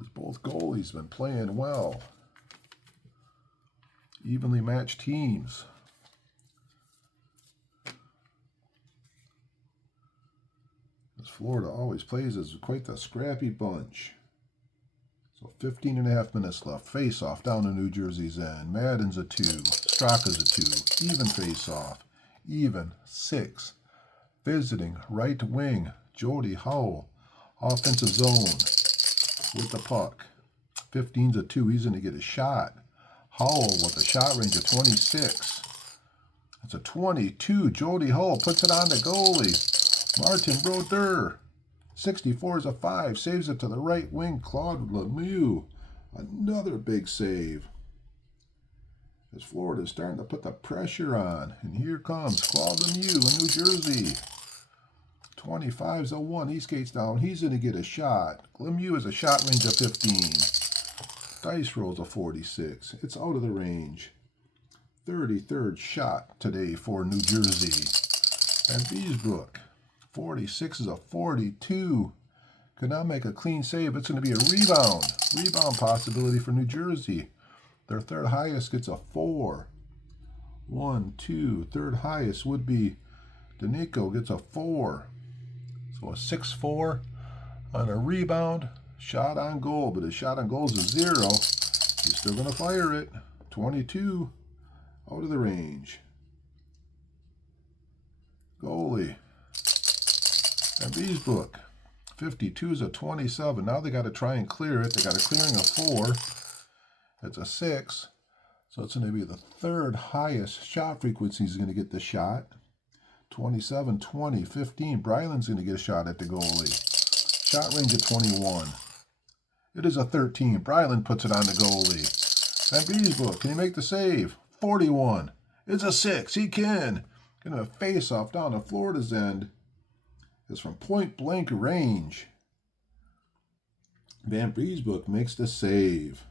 As both goalies been playing well. Evenly matched teams. As Florida always plays as quite the scrappy bunch. So 15.5 minutes left. Face-off down to New Jersey's end. Madden's a 2. Straka's a 2. Even face-off. Even 6. Visiting right wing. Jody Howell. Offensive zone with the puck. 15's a 2. He's going to get a shot. Howell with a shot range of 26. It's a 22. Jody Howell puts it on the goalie. Martin Brodeur. 64 is a 5. Saves it to the right wing. Claude Lemieux. Another big save. As Florida is starting to put the pressure on. And here comes Claude Lemieux in New Jersey. 25's a 1. He skates down. He's going to get a shot. Lemieux has a shot range of 15. Dice rolls a 46. It's out of the range. 33rd shot today for New Jersey. And Beesbrook. 46 is a 42. Could not make a clean save. It's going to be a rebound. Rebound possibility for New Jersey. Their third highest gets a 4. 1, 2. Third highest would be Danico gets a 4. So a 6-4 on a rebound. Shot on goal, but his shot on goal is a 0. He's still going to fire it. 22 out of the range. Goalie. And Beesbrook. 52 is a 27. Now they got to try and clear it. They got a clearing of 4. It's a 6. So it's going to be the third highest shot frequency. He's going to get the shot. 27, 20, 15. Bryland's going to get a shot at the goalie. Shot range of 21. It is a 13. Bryland puts it on the goalie. And Beesbrook, can he make the save? 41. It's a 6. He can. Going to face off down to Florida's end. It's from point blank range. Van Beesbrook makes the save.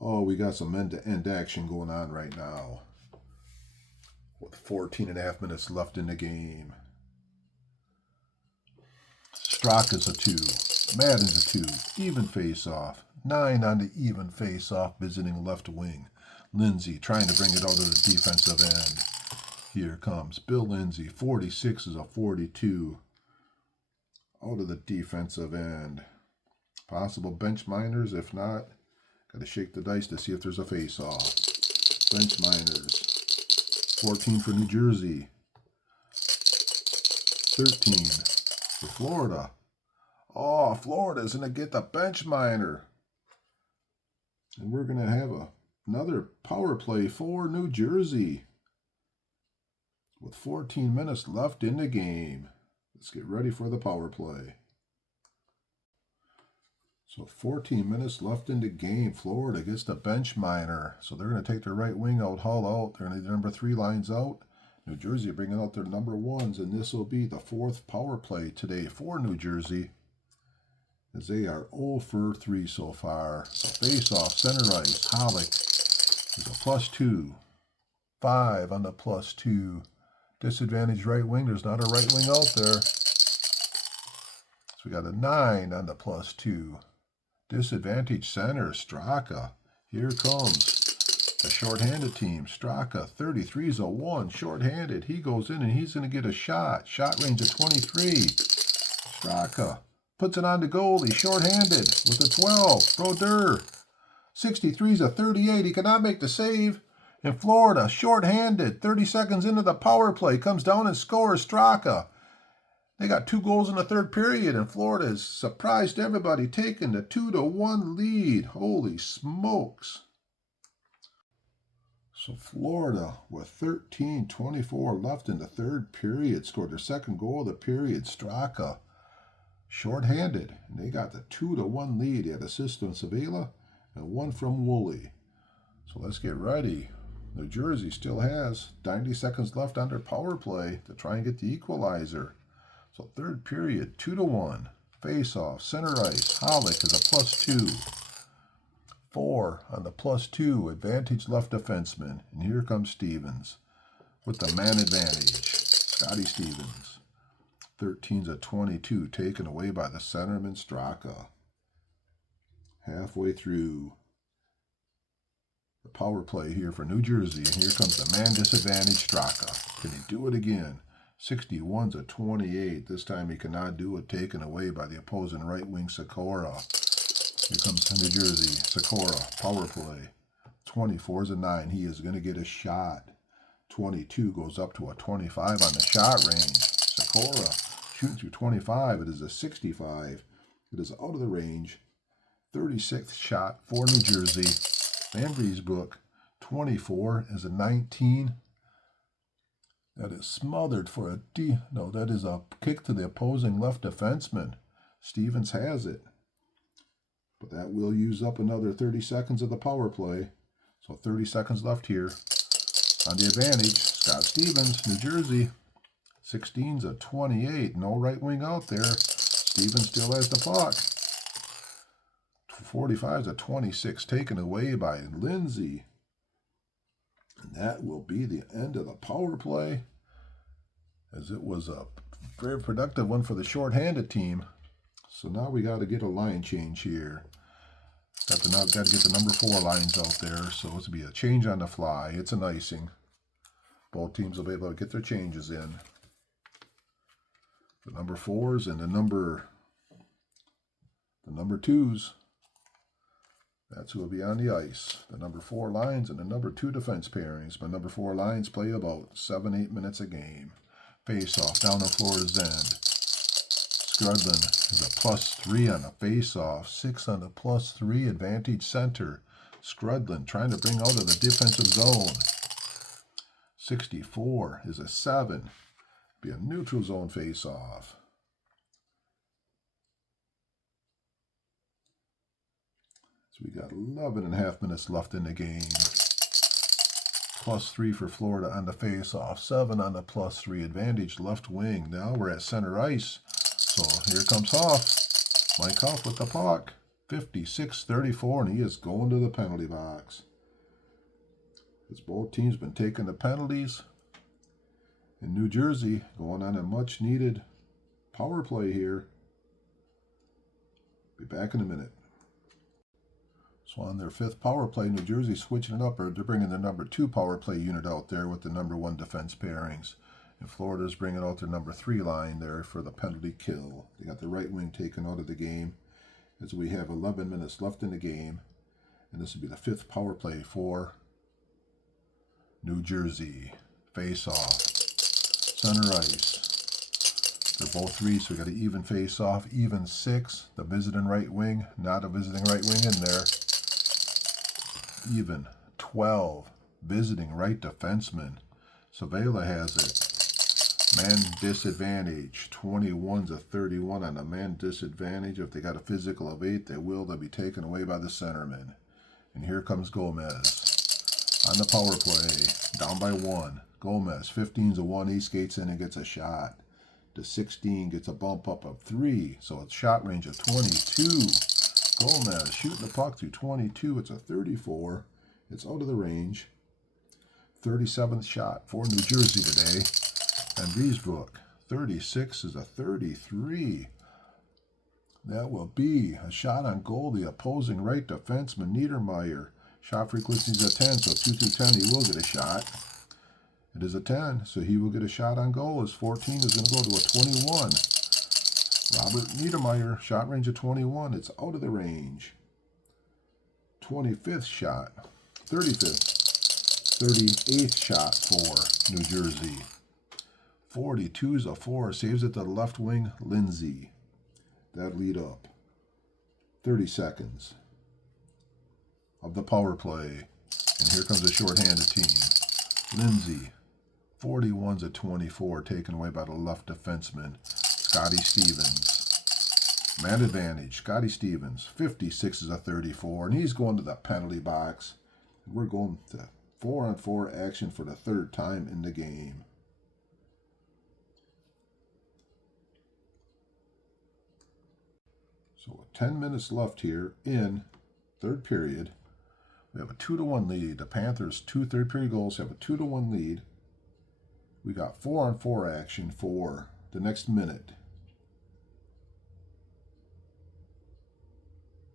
Oh, we got some end-to-end action going on right now. With 14.5 minutes left in the game. Straka's a 2. Madden's a 2. Even face-off. 9 on the even face-off visiting left wing. Lindsay trying to bring it out of the defensive end. Here comes Bill Lindsay. 46 is a 42. Out of the defensive end. Possible bench minors. If not, got to shake the dice to see if there's a face-off. Bench minors. 14 for New Jersey. 13 for Florida. Oh, Florida's going to get the bench minor. And we're going to have another power play for New Jersey. With 14 minutes left in the game. Let's get ready for the power play. So 14 minutes left in the game. Florida gets the bench minor. So they're going to take their right wing out, Hull out. They're going to need their number 3 lines out. New Jersey bringing out their number 1s. And this will be the 4th power play today for New Jersey. As they are 0 for 3 so far. So face off, center ice. Hollick is a +2. 5 on the +2. Disadvantage right wing. There's not a right wing out there. So we got a 9 on the +2. Disadvantage center, Straka. Here comes the shorthanded team. Straka, 33 is a 1. Shorthanded. He goes in and he's going to get a shot. Shot range of 23. Straka puts it on the goalie. Shorthanded with a 12. Brodeur. 63 is a 38. He cannot make the save. In Florida, shorthanded. 30 seconds into the power play. Comes down and scores. Straka. They got 2 goals in the third period, and Florida has surprised everybody, taking the 2-1 lead. Holy smokes. So Florida, with 13:24 left in the third period, scored their second goal of the period. Straka shorthanded, and they got the 2-1 lead. They had assist from Savela and one from Woolley. So let's get ready. New Jersey still has 90 seconds left on their power play to try and get the equalizer. So third period, 2-1. Face-off, center ice. Hollick is a +2. 4 on the +2, advantage left defenseman. And here comes Stevens with the man advantage. Scotty Stevens. 13's a 22, taken away by the centerman Straka. Halfway through the power play here for New Jersey, and here comes the man disadvantage Straka. Can he do it again? 61's a 28. This time he cannot do it, taken away by the opposing right wing Sikora. Here comes New Jersey, Sikora, power play. 24's a 9. He is going to get a shot. 22 goes up to a 25 on the shot range. Sikora shooting through 25. It is a 65. It is out of the range. 36th shot for New Jersey. Van Vriesbroek, 24 is a 19. That is smothered for a that is a kick to the opposing left defenseman. Stevens has it. But that will use up another 30 seconds of the power play. So 30 seconds left here. On the advantage, Scott Stevens, New Jersey. 16's a 28. No right wing out there. Stevens still has the puck. 45's a 26, taken away by Lindsay. And that will be the end of the power play, as it was a very productive one for the shorthanded team. So now we got to get a line change here. Got to get the number 4 lines out there, so it's to be a change on the fly. It's an icing. Both teams will be able to get their changes in. The number 4s and the number 2s. That's who will be on the ice. The number 4 lines and the number 2 defense pairings. My number 4 lines play about 7-8 minutes a game. Face-off down on Florida's end. Skrudlin is a +3 on the face-off. 6 on the +3 advantage center. Skrudlin trying to bring out of the defensive zone. 64 is a 7. Be a neutral zone face-off. So we got 11.5 minutes left in the game. +3 for Florida on the face-off. 7 on the +3 advantage left wing. Now we're at center ice. So here comes Huff. Mike Huff with the puck. 56-34, and he is going to the penalty box. As both teams been taking the penalties. And New Jersey going on a much-needed power play here. Be back in a minute. So on their 5th power play, New Jersey switching it up, or they're bringing the number 2 power play unit out there with the number 1 defense pairings. And Florida's bringing out their number 3 line there for the penalty kill. They got the right wing taken out of the game, as we have 11 minutes left in the game. And this will be the 5th power play for New Jersey. Face off. Center ice. They're both 3, so we got an even face off. Even 6. The visiting right wing. Not a visiting right wing in there. Even 12. Visiting right defenseman. Savela has it. Man disadvantage. 21's a 31 on a man disadvantage. If they got a physical of 8, they will. They'll be taken away by the centerman. And here comes Gomez. On the power play. Down by 1. Gomez. 15's a 1. He skates in and gets a shot. The 16 gets a bump up of 3. So it's shot range of 22. Gomez shooting the puck through 22. It's a 34. It's out of the range. 37th shot for New Jersey today. And Vriesbroek, 36 is a 33. That will be a shot on goal. The opposing right defenseman, Niedermeyer. Shot frequency is a 10, so 2 through 10, he will get a shot. It is a 10, so he will get a shot on goal. His 14 is going to go to a 21. Robert Niedermeyer, shot range of 21. It's out of the range. 25th shot. 38th shot for New Jersey. 42's a 4. Saves it to the left wing, Lindsay. That lead up. 30 seconds of the power play. And here comes a shorthanded team. Lindsay. 41's a 24, taken away by the left defenseman, Scotty Stevens. Man advantage. Scotty Stevens, 56 is a 34, and he's going to the penalty box. We're going to 4-on-4 action for the third time in the game. So with 10 minutes left here in third period, we have a 2-1 lead. The Panthers' 2 third-period goals have a 2-1 lead. We got 4-on-4 action for the next minute.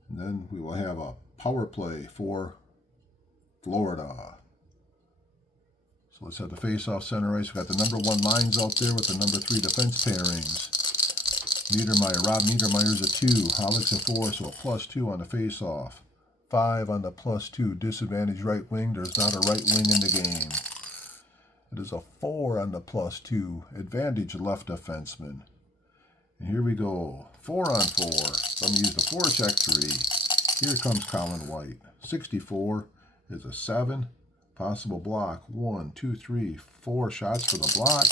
And then we will have a power play for Florida. So let's have the face-off center ice. We've got the number 1 lines out there with the number 3 defense pairings. Rob Niedermayer's a 2. Halleck's a 4, so a +2 on the face-off. 5 on the +2. Disadvantage right wing. There's not a right wing in the game. It is a 4 on the +2. Advantage left defenseman. And here we go. 4-on-4. Let me use the forecheck 3. Here comes Colin White. 64 is a 7. Possible block. 1, 2, 3, 4 shots for the block.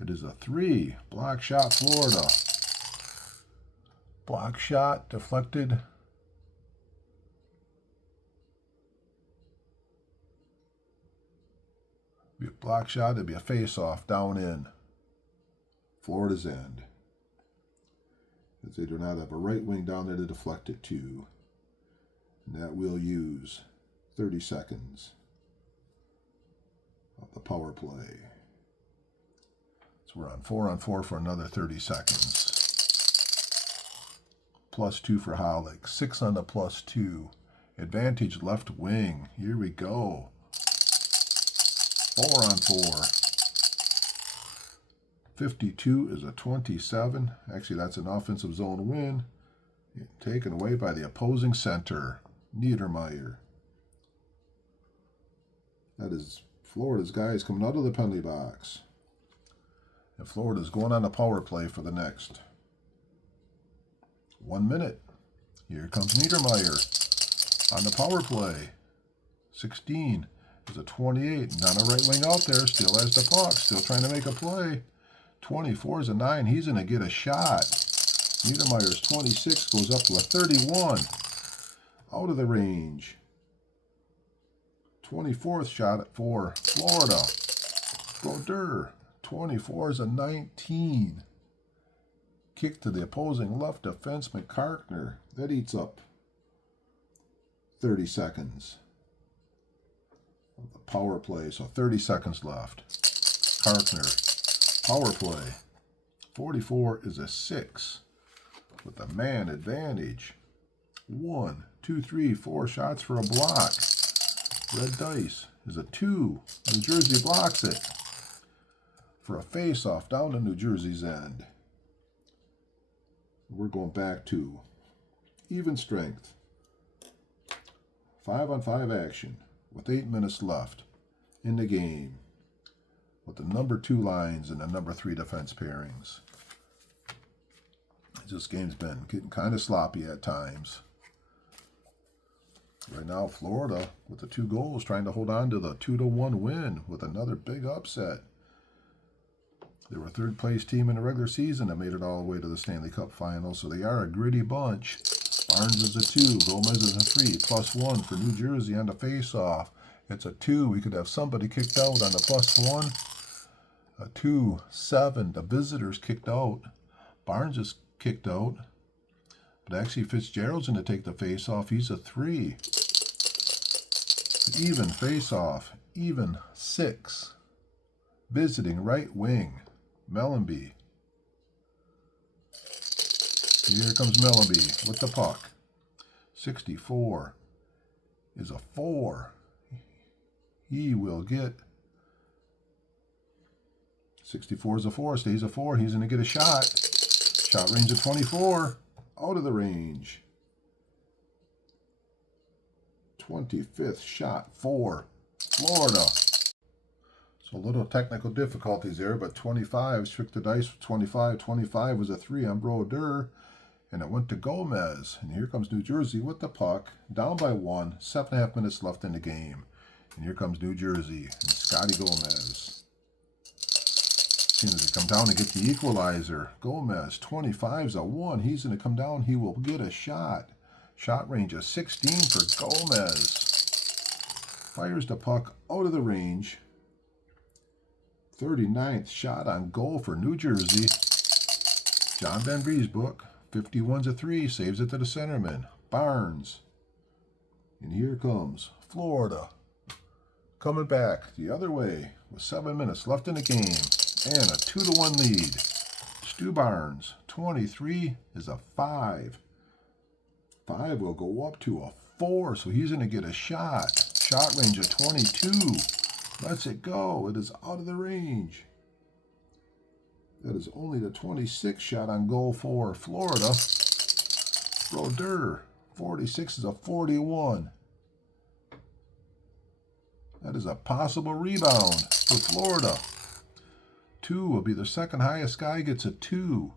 It is a 3. Block shot, Florida. Block shot, deflected. Be a block shot, it'd be a face-off down in Florida's end. As they do not have a right wing down there to deflect it to. And that will use 30 seconds of the power play. So we're on 4-on-4 for another 30 seconds. +2 for Halleck. 6 on the +2. Advantage left wing. Here we go. 4-on-4. 52 is a 27. Actually, that's an offensive zone win. Taken away by the opposing center, Niedermayer. That is Florida's guys coming out of the penalty box. And Florida's going on a power play for the next 1 minute. Here comes Niedermayer on the power play. 16 is a 28. Not a right wing out there. Still has the puck. Still trying to make a play. 24 is a 9. He's going to get a shot. Niedermayer's 26 goes up to a 31. Out of the range. 24th shot for Florida. Brodeur. 24 is a 19. Kick to the opposing left defenseman, Karkner. That eats up 30 seconds of the power play. So 30 seconds left. Karkner. Power play. 44 is a 6 with a man advantage. 1, 2, 3, 4 shots for a block. Red dice is a 2. New Jersey blocks it for a face-off down to New Jersey's end. We're going back to even strength. 5-on-5 action with 8 minutes left in the game with the number 2 lines and the number 3 defense pairings. This game's been getting kind of sloppy at times. Right now, Florida, with the 2 goals, trying to hold on to the 2-1 win with another big upset. They were a third-place team in the regular season that made it all the way to the Stanley Cup final, so they are a gritty bunch. Barnes is a 2, Gomez is a 3, +1 for New Jersey on the face-off. It's a 2. We could have somebody kicked out on the +1. A 2, 7. The visitors kicked out. Barnes is kicked out. But actually, Fitzgerald's going to take the face-off. He's a 3. Even face-off. Even 6. Visiting right wing. Mellenby. Here comes Mellenby with the puck. 64 is a 4. He will get... 64 is a 4. Stays a 4. He's going to get a shot. Shot range of 24. Out of the range. 25th shot for Florida. So a little technical difficulties there, but 25 struck the dice with 25. 25 was a 3 on Brodeur, and it went to Gomez. And here comes New Jersey with the puck, down by 1, 7.5 minutes left in the game. And here comes New Jersey and Scotty Gomez. Seems to come down and get the equalizer. Gomez, 25's a 1. He's going to come down. He will get a shot. Shot range of 16 for Gomez. Fires the puck out of the range. 39th shot on goal for New Jersey. John Van Vriesbroek, 51's a 3. Saves it to the centerman. Barnes. And here comes Florida. Coming back the other way with 7 minutes left in the game. And a 2-1 lead. Stu Barnes, 23 is a 5. 5 will go up to a 4, so he's going to get a shot. Shot range of 22. Lets it go. It is out of the range. That is only the 26th shot on goal for Florida. Brodeur, 46 is a 41. That is a possible rebound for Florida. 2 will be the second highest guy, gets a 2.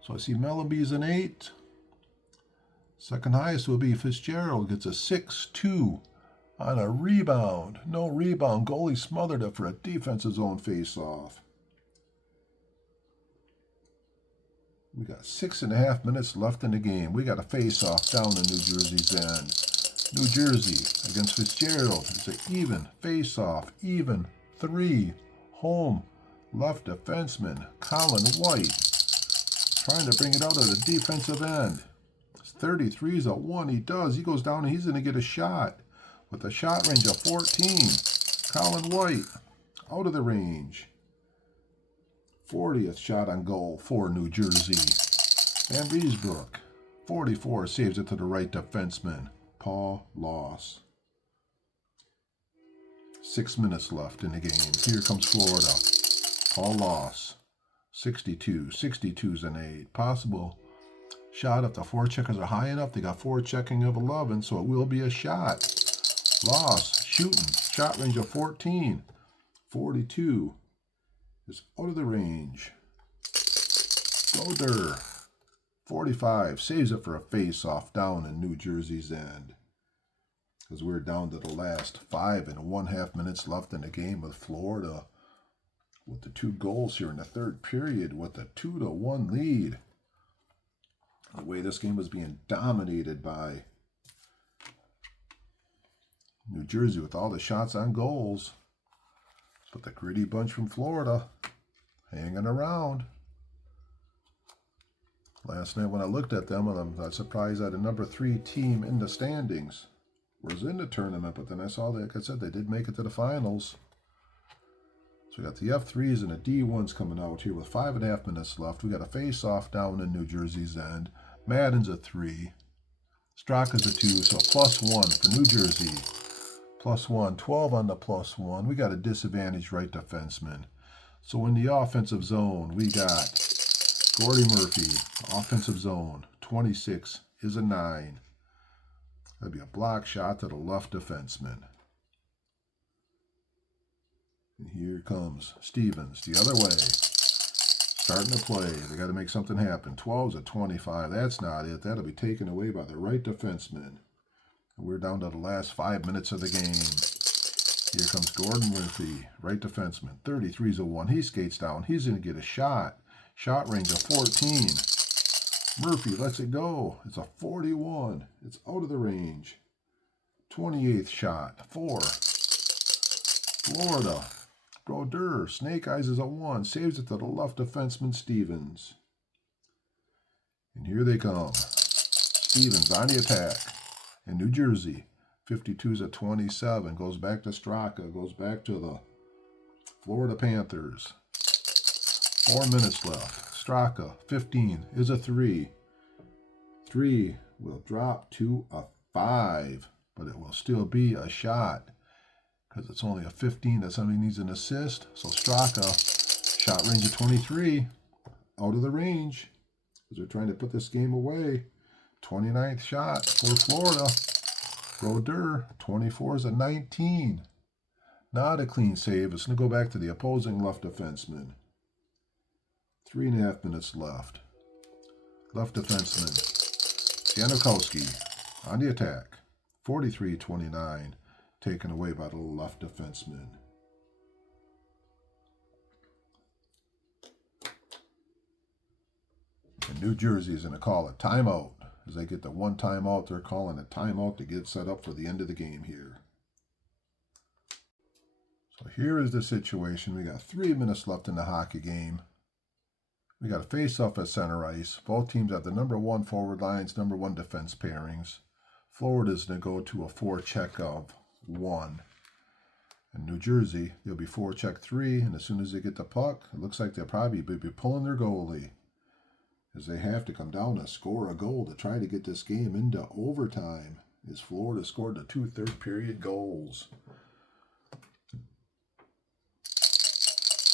So I see Mellanby's an 8. Second highest will be Fitzgerald, gets a 6-2 on a rebound. No rebound. Goalie smothered it for a defensive zone face-off. We got 6.5 minutes left in the game. We got a face-off down in New Jersey's end. New Jersey against Fitzgerald. It's an even face-off. Even 3. Home left defenseman Colin White trying to bring it out of the defensive end. 33's a 1. He does. He goes down and he's going to get a shot with a shot range of 14. Colin White out of the range. 40th shot on goal for New Jersey. Van Vriesbroek, 44, saves it to the right defenseman, Paul Loss. 6 minutes left in the game. Here comes Florida. Paul Loss, 62. 62's an 8. Possible shot if the forecheckers are high enough. They got forechecking of 11, so it will be a shot. Loss, shooting, shot range of 14. 42 is out of the range. Brodeur, 45, saves it for a face-off down in New Jersey's end. As we're down to the last 5.5 minutes left in the game with Florida. With the 2 goals here in the third period with a 2-1 lead. The way this game was being dominated by New Jersey with all the shots on goals. But the gritty bunch from Florida hanging around. Last night when I looked at them, I'm not surprised that a number 3 team in the standings was in the tournament. But then I saw that, like I said, they did make it to the finals. So we got the F3s and the D1s coming out here with 5.5 minutes left. We got a face-off down in New Jersey's end. Madden's a 3. Straka's a 2, so +1 for New Jersey. +1, 12 on the +1. We got a disadvantaged right defenseman. So in the offensive zone, we got Gordy Murphy, offensive zone, 26 is a 9. That'd be a block shot to the left defenseman. And here comes Stevens the other way. Starting to play. They got to make something happen. 12's a 25. That's not it. That'll be taken away by the right defenseman. And we're down to the last 5 minutes of the game. Here comes Gordon Murphy, right defenseman. 33's a 1. He skates down. He's going to get a shot. Shot range of 14. Murphy lets it go. It's a 41. It's out of the range. 28th shot. 4. Florida. Brodeur, snake eyes is a 1. Saves it to the left defenseman, Stevens. And here they come. Stevens on the attack. In New Jersey, 52's a 27. Goes back to Straka. Goes back to the Florida Panthers. 4 minutes left. Straka, 15, is a 3. 3 will drop to a 5, but it will still be a shot because it's only a 15 that somebody needs an assist. So Straka, shot range of 23, out of the range because they're trying to put this game away. 29th shot for Florida. Brodeur, 24 is a 19. Not a clean save. It's going to go back to the opposing left defenseman. 3.5 minutes left. Left defenseman Janikowski on the attack. 43-29, taken away by the left defenseman. And New Jersey is going to call a timeout. As they get the one timeout, they're calling a timeout to get set up for the end of the game here. So here is the situation. We got 3 minutes left in the hockey game. We got a face-off at center ice. Both teams have the number 1 forward lines, number 1 defense pairings. Florida's going to go to a forecheck of 1. And New Jersey, they'll be forecheck 3, and as soon as they get the puck, it looks like they'll probably be pulling their goalie, as they have to come down and score a goal to try to get this game into overtime, as Florida scored the 2 third-period goals.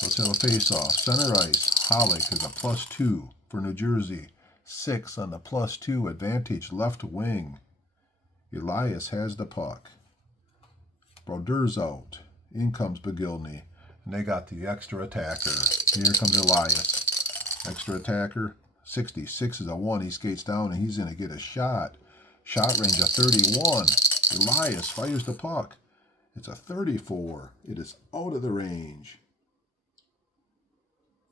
Let's have a face-off. Center ice. Hollick is a +2 for New Jersey. 6 on the +2 advantage left wing. Elias has the puck. Brodeur's out. In comes Begilny. And they got the extra attacker. Here comes Elias. Extra attacker. 66 is a 1. He skates down and he's going to get a shot. Shot range of 31. Elias fires the puck. It's a 34. It is out of the range.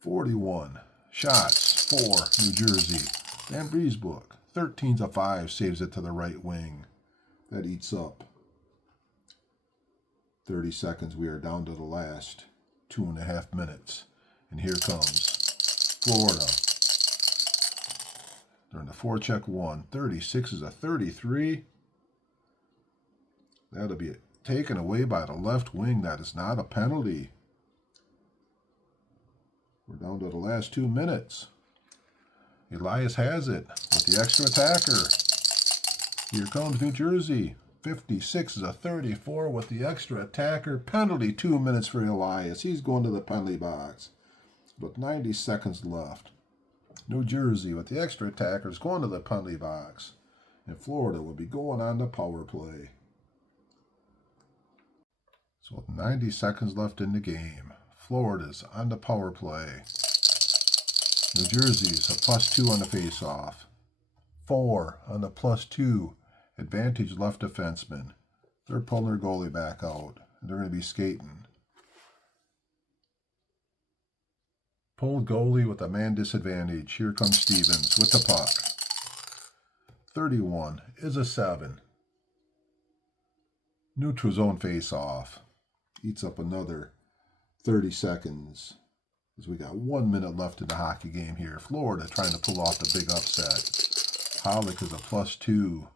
41. Shots for New Jersey. Van Briesbroek. 13's a 5. Saves it to the right wing. That eats up 30 seconds. We are down to the last 2.5 minutes. And here comes Florida. They're in the forecheck 1. 36 is a 33. That'll be taken away by the left wing. That is not a penalty. We're down to the last 2 minutes. Elias has it with the extra attacker. Here comes New Jersey. 56 is a 34 with the extra attacker. Penalty, 2 minutes for Elias. He's going to the penalty box. With 90 seconds left. New Jersey with the extra attacker is going to the penalty box. And Florida will be going on the power play. So with 90 seconds left in the game. Florida's on the power play. New Jersey's a +2 on the face-off. 4 on the +2. Advantage left defenseman. They're pulling their goalie back out. They're going to be skating. Pulled goalie with a man disadvantage. Here comes Stevens with the puck. 31 is a 7. Neutral zone face-off. Eats up another 30 seconds, as we got 1 minute left in the hockey game here. Florida trying to pull off the big upset. Hollick is a +2.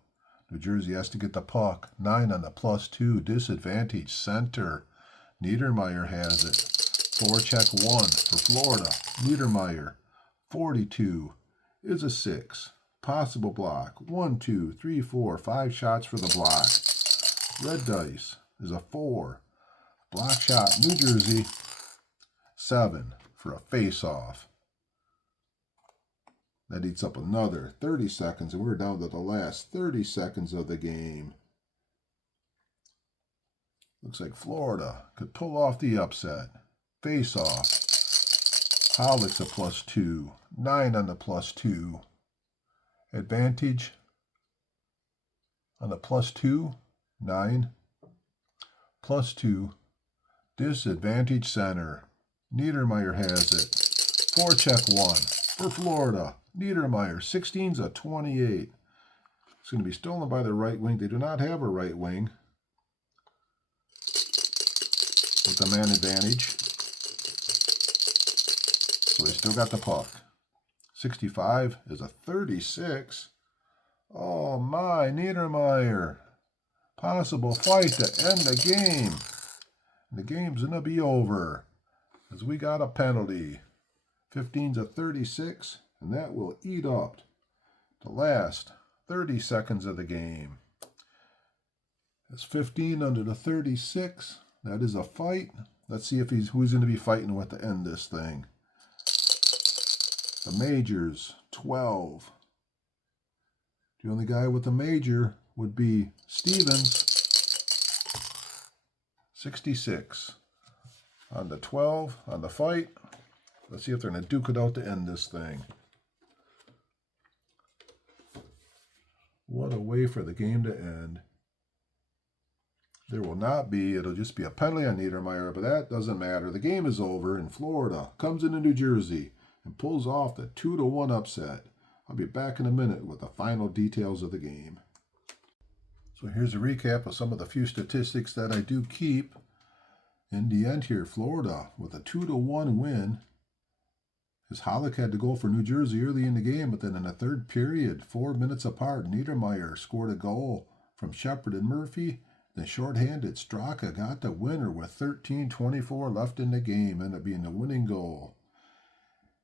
New Jersey has to get the puck. 9 on the +2. Disadvantage center. Niedermeyer has it. Forecheck 1 for Florida. Niedermeyer. 42 is a 6. Possible block. 1, 2, 3, 4, 5 shots for the block. Red dice is a 4. Block shot, New Jersey. 7 for a face-off. That eats up another 30 seconds, and we're down to the last 30 seconds of the game. Looks like Florida could pull off the upset. Face-off. Hollick's a +2. 9 on the +2. Advantage on the +2. 9. +2. Disadvantage center. Niedermeyer has it. Forecheck 1 for Florida. Niedermeyer. 16's a 28. It's going to be stolen by the right wing. They do not have a right wing with the man advantage. So they still got the puck. 65 is a 36. Oh my, Niedermeyer. Possible fight to end the game. The game's going to be over, as we got a penalty. 15's a 36, and that will eat up the last 30 seconds of the game. It's 15 under the 36. That is a fight. Let's see if who's going to be fighting with to end this thing. The majors, 12. The only guy with a major would be Stevens. 66 on the 12 on the fight. Let's see if they're going to duke it out to end this thing. What a way for the game to end. There will not be. It'll just be a penalty on Niedermeyer, but that doesn't matter. The game is over, and Florida comes into New Jersey and pulls off the 2-1 upset. I'll be back in a minute with the final details of the game. So here's a recap of some of the few statistics that I do keep. In the end here, Florida with a 2-1 win. As Hollick had to go for New Jersey early in the game, but then in the third period, 4 minutes apart, Niedermeyer scored a goal from Shepard and Murphy. Then shorthanded Straka got the winner with 13:24 left in the game, ended up being the winning goal.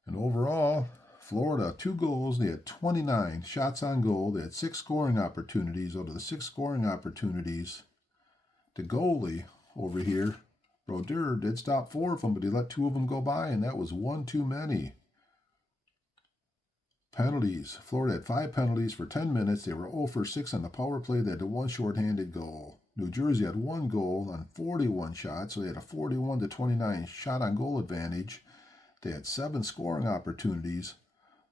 And overall, Florida, 2 goals. They had 29 shots on goal. They had 6 scoring opportunities. Out of the 6 scoring opportunities, the goalie over here, Brodeur, did stop 4 of them, but he let 2 of them go by, and that was 1 too many. Penalties. Florida had 5 penalties for 10 minutes. They were 0 for 6 on the power play. They had the 1 shorthanded goal. New Jersey had 1 goal on 41 shots, so they had a 41-29 shot on goal advantage. They had 7 scoring opportunities,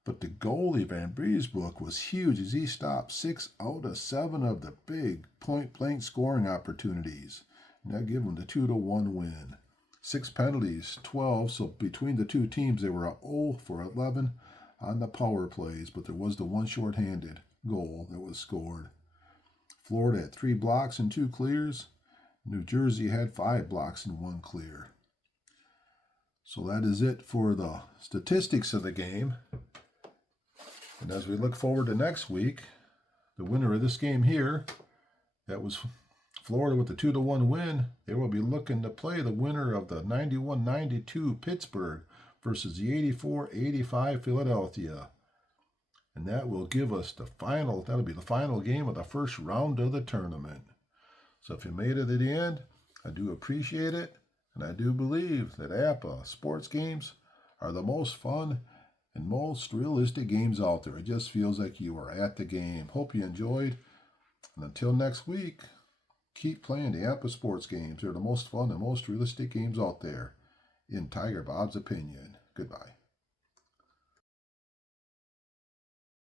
but the goalie, Van Breesbroek, was huge as he stopped 6 out of 7 of the big point-blank scoring opportunities. And that gave them the 2-1 win. 6 penalties, 12, so between the two teams, they were 0 for 11 on the power plays, but there was the 1 shorthanded goal that was scored. Florida had 3 blocks and 2 clears. New Jersey had 5 blocks and 1 clear. So that is it for the statistics of the game. And as we look forward to next week, the winner of this game here, that was Florida with the 2-1 win. They will be looking to play the winner of the 91-92 Pittsburgh versus the 84-85 Philadelphia. And that will give us that'll be the final game of the first round of the tournament. So if you made it to the end, I do appreciate it. And I do believe that Apba sports games are the most fun and most realistic games out there. It just feels like you are at the game. Hope you enjoyed. And until next week, keep playing the Apba sports games. They're the most fun and most realistic games out there, in Tigerbob's opinion. Goodbye.